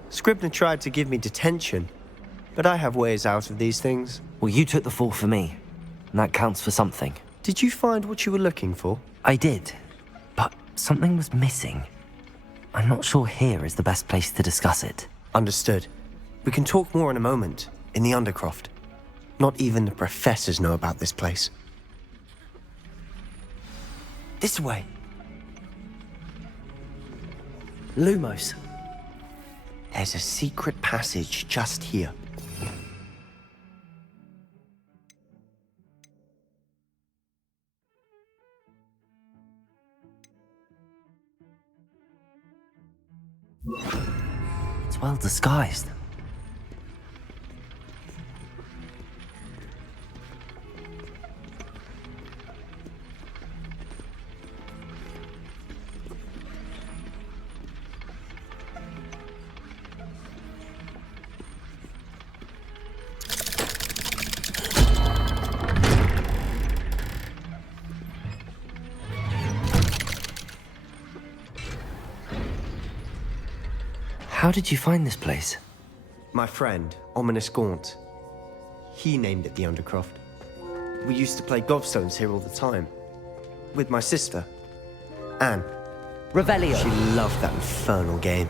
Scribner tried to give me detention, but I have ways out of these things. Well, you took the fall for me, and that counts for something. Did you find what you were looking for? I did, but something was missing. I'm not sure here is the best place to discuss it. Understood. We can talk more in a moment, in the Undercroft. Not even the professors know about this place. This way. Lumos. There's a secret passage just here. It's well disguised. How did you find this place? My friend, Ominous Gaunt. He named it the Undercroft. We used to play gobstones here all the time. With my sister, Anne. Revelio. She loved that infernal game.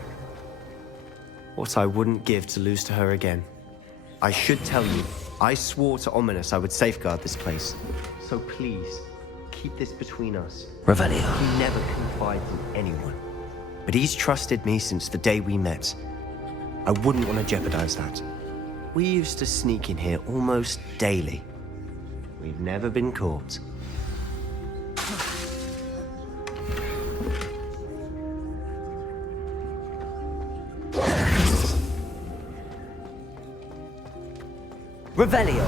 What I wouldn't give to lose to her again. I should tell you, I swore to Ominous I would safeguard this place. So please, keep this between us. Revelio. He never confides in anyone. But he's trusted me since the day we met. I wouldn't want to jeopardize that. We used to sneak in here almost daily. We've never been caught. Revelio.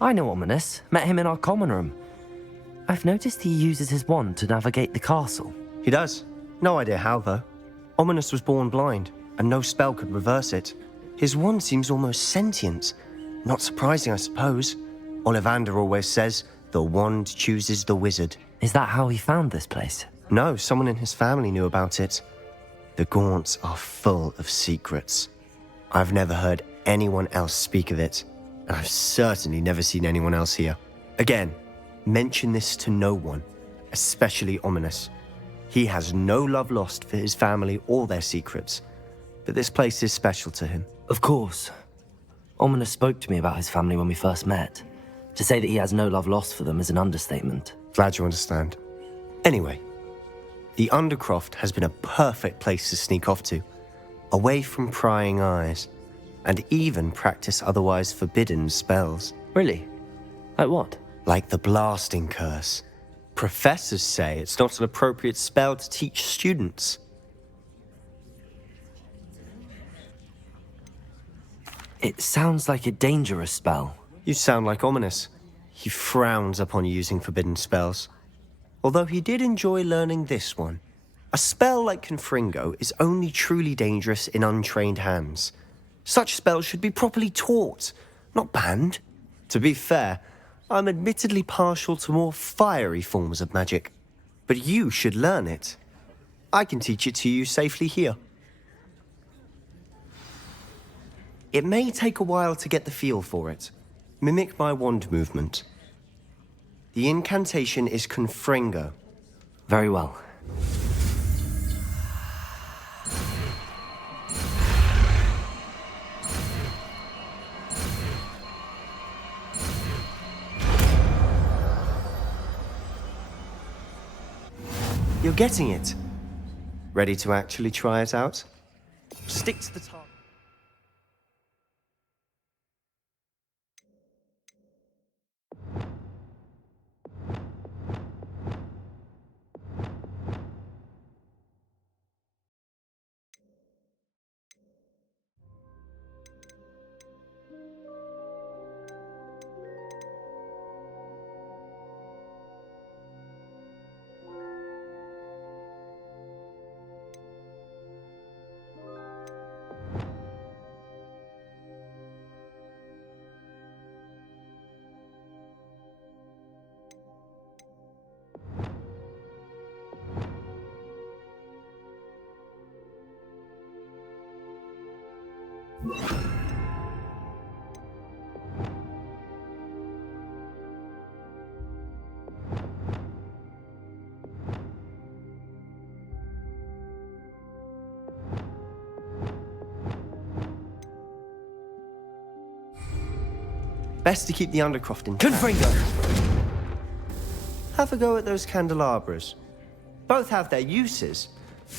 I know Ominous. Met him in our common room. I've noticed he uses his wand to navigate the castle. He does. No idea how, though. Ominous was born blind, and no spell could reverse it. His wand seems almost sentient. Not surprising, I suppose. Ollivander always says, the wand chooses the wizard. Is that how he found this place? No, someone in his family knew about it. The Gaunts are full of secrets. I've never heard anyone else speak of it, and I've certainly never seen anyone else here. Again, mention this to no one, especially Ominous. He has no love lost for his family or their secrets, but this place is special to him. Of course. Ominous spoke to me about his family when we first met. To say that he has no love lost for them is an understatement. Glad you understand. Anyway, the Undercroft has been a perfect place to sneak off to, away from prying eyes, and even practice otherwise forbidden spells. Really? Like what? Like the blasting curse. Professors say it's not an appropriate spell to teach students. It sounds like a dangerous spell. You sound like Ominous. He frowns upon using forbidden spells. Although he did enjoy learning this one. A spell like Confringo is only truly dangerous in untrained hands. Such spells should be properly taught, not banned. To be fair, I'm admittedly partial to more fiery forms of magic. But you should learn it. I can teach it to you safely here. It may take a while to get the feel for it. Mimic my wand movement. The incantation is Confringo. Very well. You're getting it. Ready to actually try it out? Stick to the target. Best to keep the Undercroft in. Confringo! Have a go at those candelabras. Both have their uses,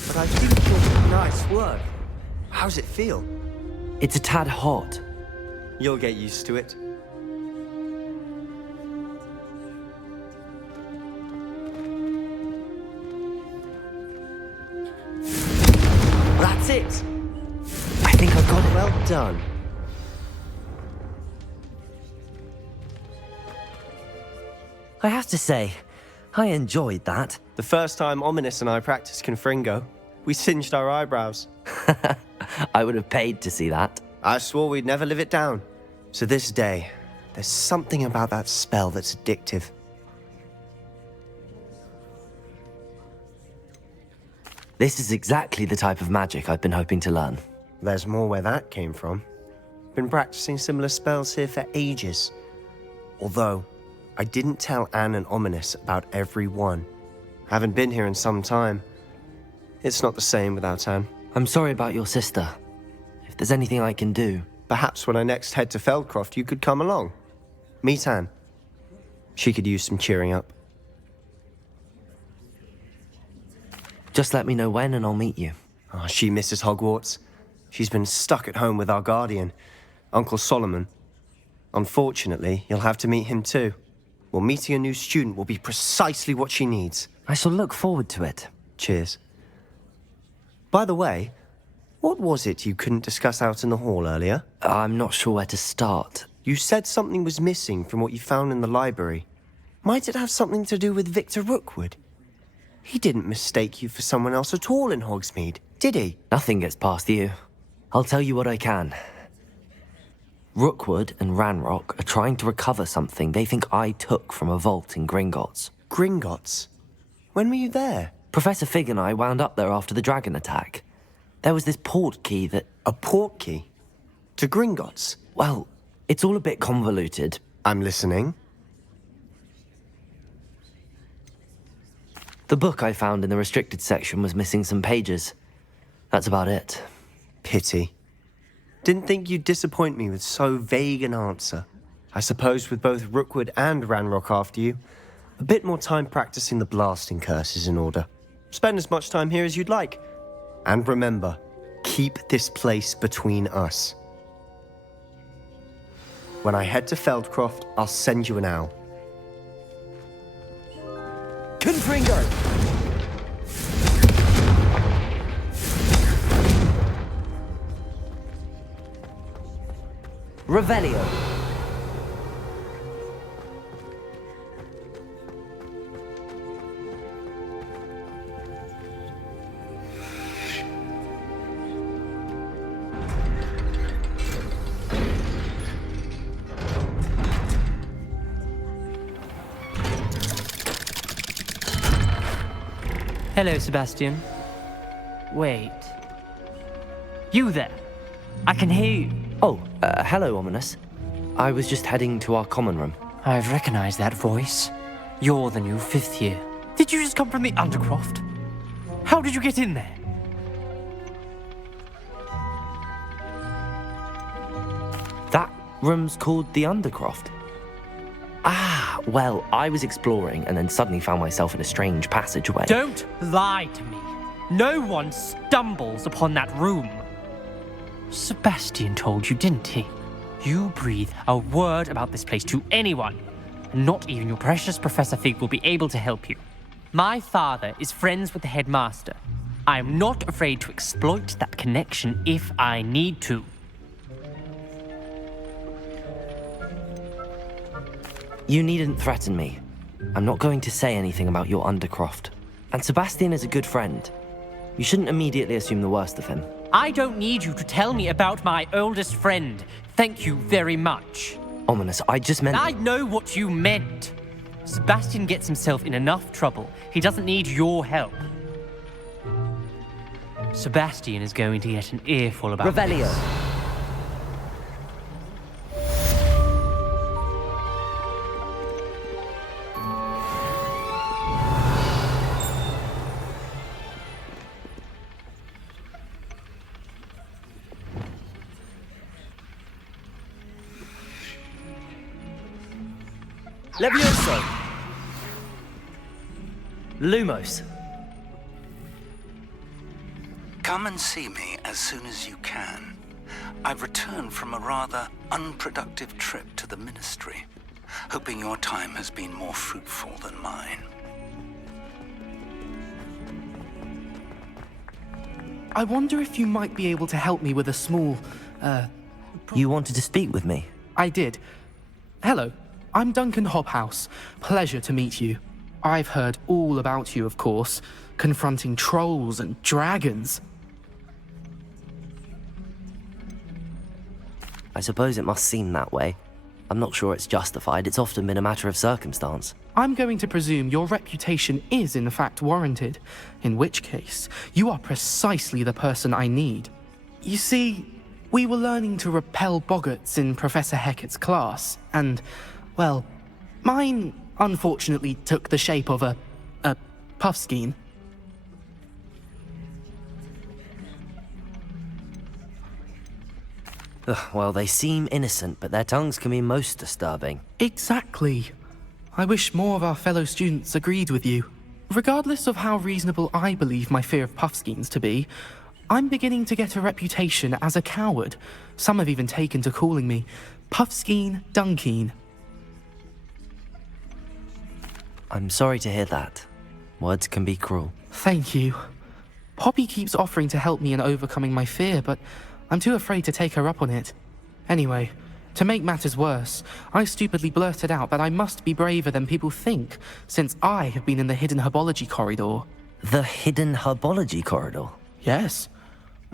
but I think you're nice work. How's it feel? It's a tad hot. You'll get used to it. That's it. I think I've got it. Well done. I have to say, I enjoyed that. The first time Ominous and I practiced Confringo, we singed our eyebrows. I would have paid to see that. I swore we'd never live it down. So this day, there's something about that spell that's addictive. This is exactly the type of magic I've been hoping to learn. There's more where that came from. Been practicing similar spells here for ages. Although, I didn't tell Anne and Ominous about every one. Haven't been here in some time. It's not the same without Anne. I'm sorry about your sister. If there's anything I can do... Perhaps when I next head to Feldcroft, you could come along. Meet Anne. She could use some cheering up. Just let me know when and I'll meet you. Oh, she misses Hogwarts. She's been stuck at home with our guardian, Uncle Solomon. Unfortunately, you'll have to meet him too. Well, meeting a new student will be precisely what she needs. I shall look forward to it. Cheers. By the way, what was it you couldn't discuss out in the hall earlier? I'm not sure where to start. You said something was missing from what you found in the library. Might it have something to do with Victor Rookwood? He didn't mistake you for someone else at all in Hogsmeade, did he? Nothing gets past you. I'll tell you what I can. Rookwood and Ranrock are trying to recover something they think I took from a vault in Gringotts. Gringotts? When were you there? Professor Fig and I wound up there after the dragon attack. There was this port key that... A port key? To Gringotts? Well, it's all a bit convoluted. I'm listening. The book I found in the restricted section was missing some pages. That's about it. Pity. Didn't think you'd disappoint me with so vague an answer. I suppose with both Rookwood and Ranrock after you, a bit more time practicing the blasting curse is in order. Spend as much time here as you'd like. And remember, keep this place between us. When I head to Feldcroft, I'll send you an owl. Confringo! Revelio. Hello, Sebastian. Wait. You there? I can hear you. Oh, hello, Ominous. I was just heading to our common room. I've recognized that voice. You're the new 5th year. Did you just come from the Undercroft? How did you get in there? That room's called the Undercroft. Ah, well, I was exploring and then suddenly found myself in a strange passageway. Don't lie to me. No one stumbles upon that room. Sebastian told you, didn't he? You breathe a word about this place to anyone, and not even your precious Professor Fig will be able to help you. My father is friends with the headmaster. I am not afraid to exploit that connection if I need to. You needn't threaten me. I'm not going to say anything about your Undercroft. And Sebastian is a good friend. You shouldn't immediately assume the worst of him. I don't need you to tell me about my oldest friend. Thank you very much. Ominous, I just meant... I know what you meant. Sebastian gets himself in enough trouble. He doesn't need your help. Sebastian is going to get an earful about Revelio. this. Levioso! Lumos. Come and see me as soon as you can. I've returned from a rather unproductive trip to the Ministry, hoping your time has been more fruitful than mine. I wonder if you might be able to help me with a small, You wanted to speak with me? I did. Hello, I'm Duncan Hobhouse. Pleasure to meet you. I've heard all about you, of course, confronting trolls and dragons. I suppose it must seem that way. I'm not sure it's justified. It's often been a matter of circumstance. I'm going to presume your reputation is in fact warranted, in which case, you are precisely the person I need. You see, we were learning to repel boggarts in Professor Hecat's class, and, well, mine unfortunately took the shape of a puffskein. Well, they seem innocent, but their tongues can be most disturbing. Exactly. I wish more of our fellow students agreed with you. Regardless of how reasonable I believe my fear of puffskeins to be, I'm beginning to get a reputation as a coward. Some have even taken to calling me Puffskeen Dunkeen. I'm sorry to hear that. Words can be cruel. Thank you. Poppy keeps offering to help me in overcoming my fear, but I'm too afraid to take her up on it. Anyway, to make matters worse, I stupidly blurted out that I must be braver than people think, since I have been in the hidden herbology corridor. The hidden herbology corridor? Yes.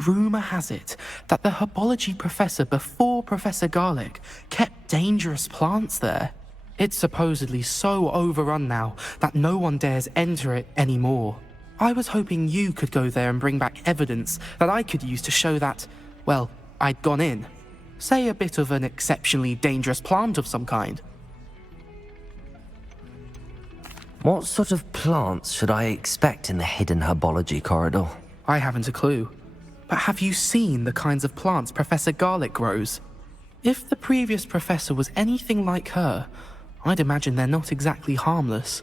Rumour has it that the herbology professor before Professor Garlic kept dangerous plants there. It's supposedly so overrun now that no one dares enter it anymore. I was hoping you could go there and bring back evidence that I could use to show that, well, I'd gone in. Say a bit of an exceptionally dangerous plant of some kind. What sort of plants should I expect in the hidden herbology corridor? I haven't a clue. But have you seen the kinds of plants Professor Garlic grows? If the previous professor was anything like her, I'd imagine they're not exactly harmless.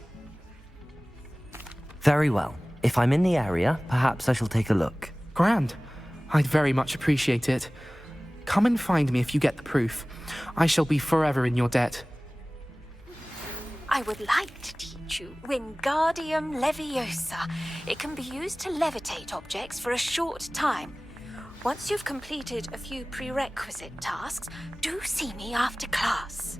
Very well. If I'm in the area, perhaps I shall take a look. Grand. I'd very much appreciate it. Come and find me if you get the proof. I shall be forever in your debt. I would like to teach you Wingardium Leviosa. It can be used to levitate objects for a short time. Once you've completed a few prerequisite tasks, do see me after class.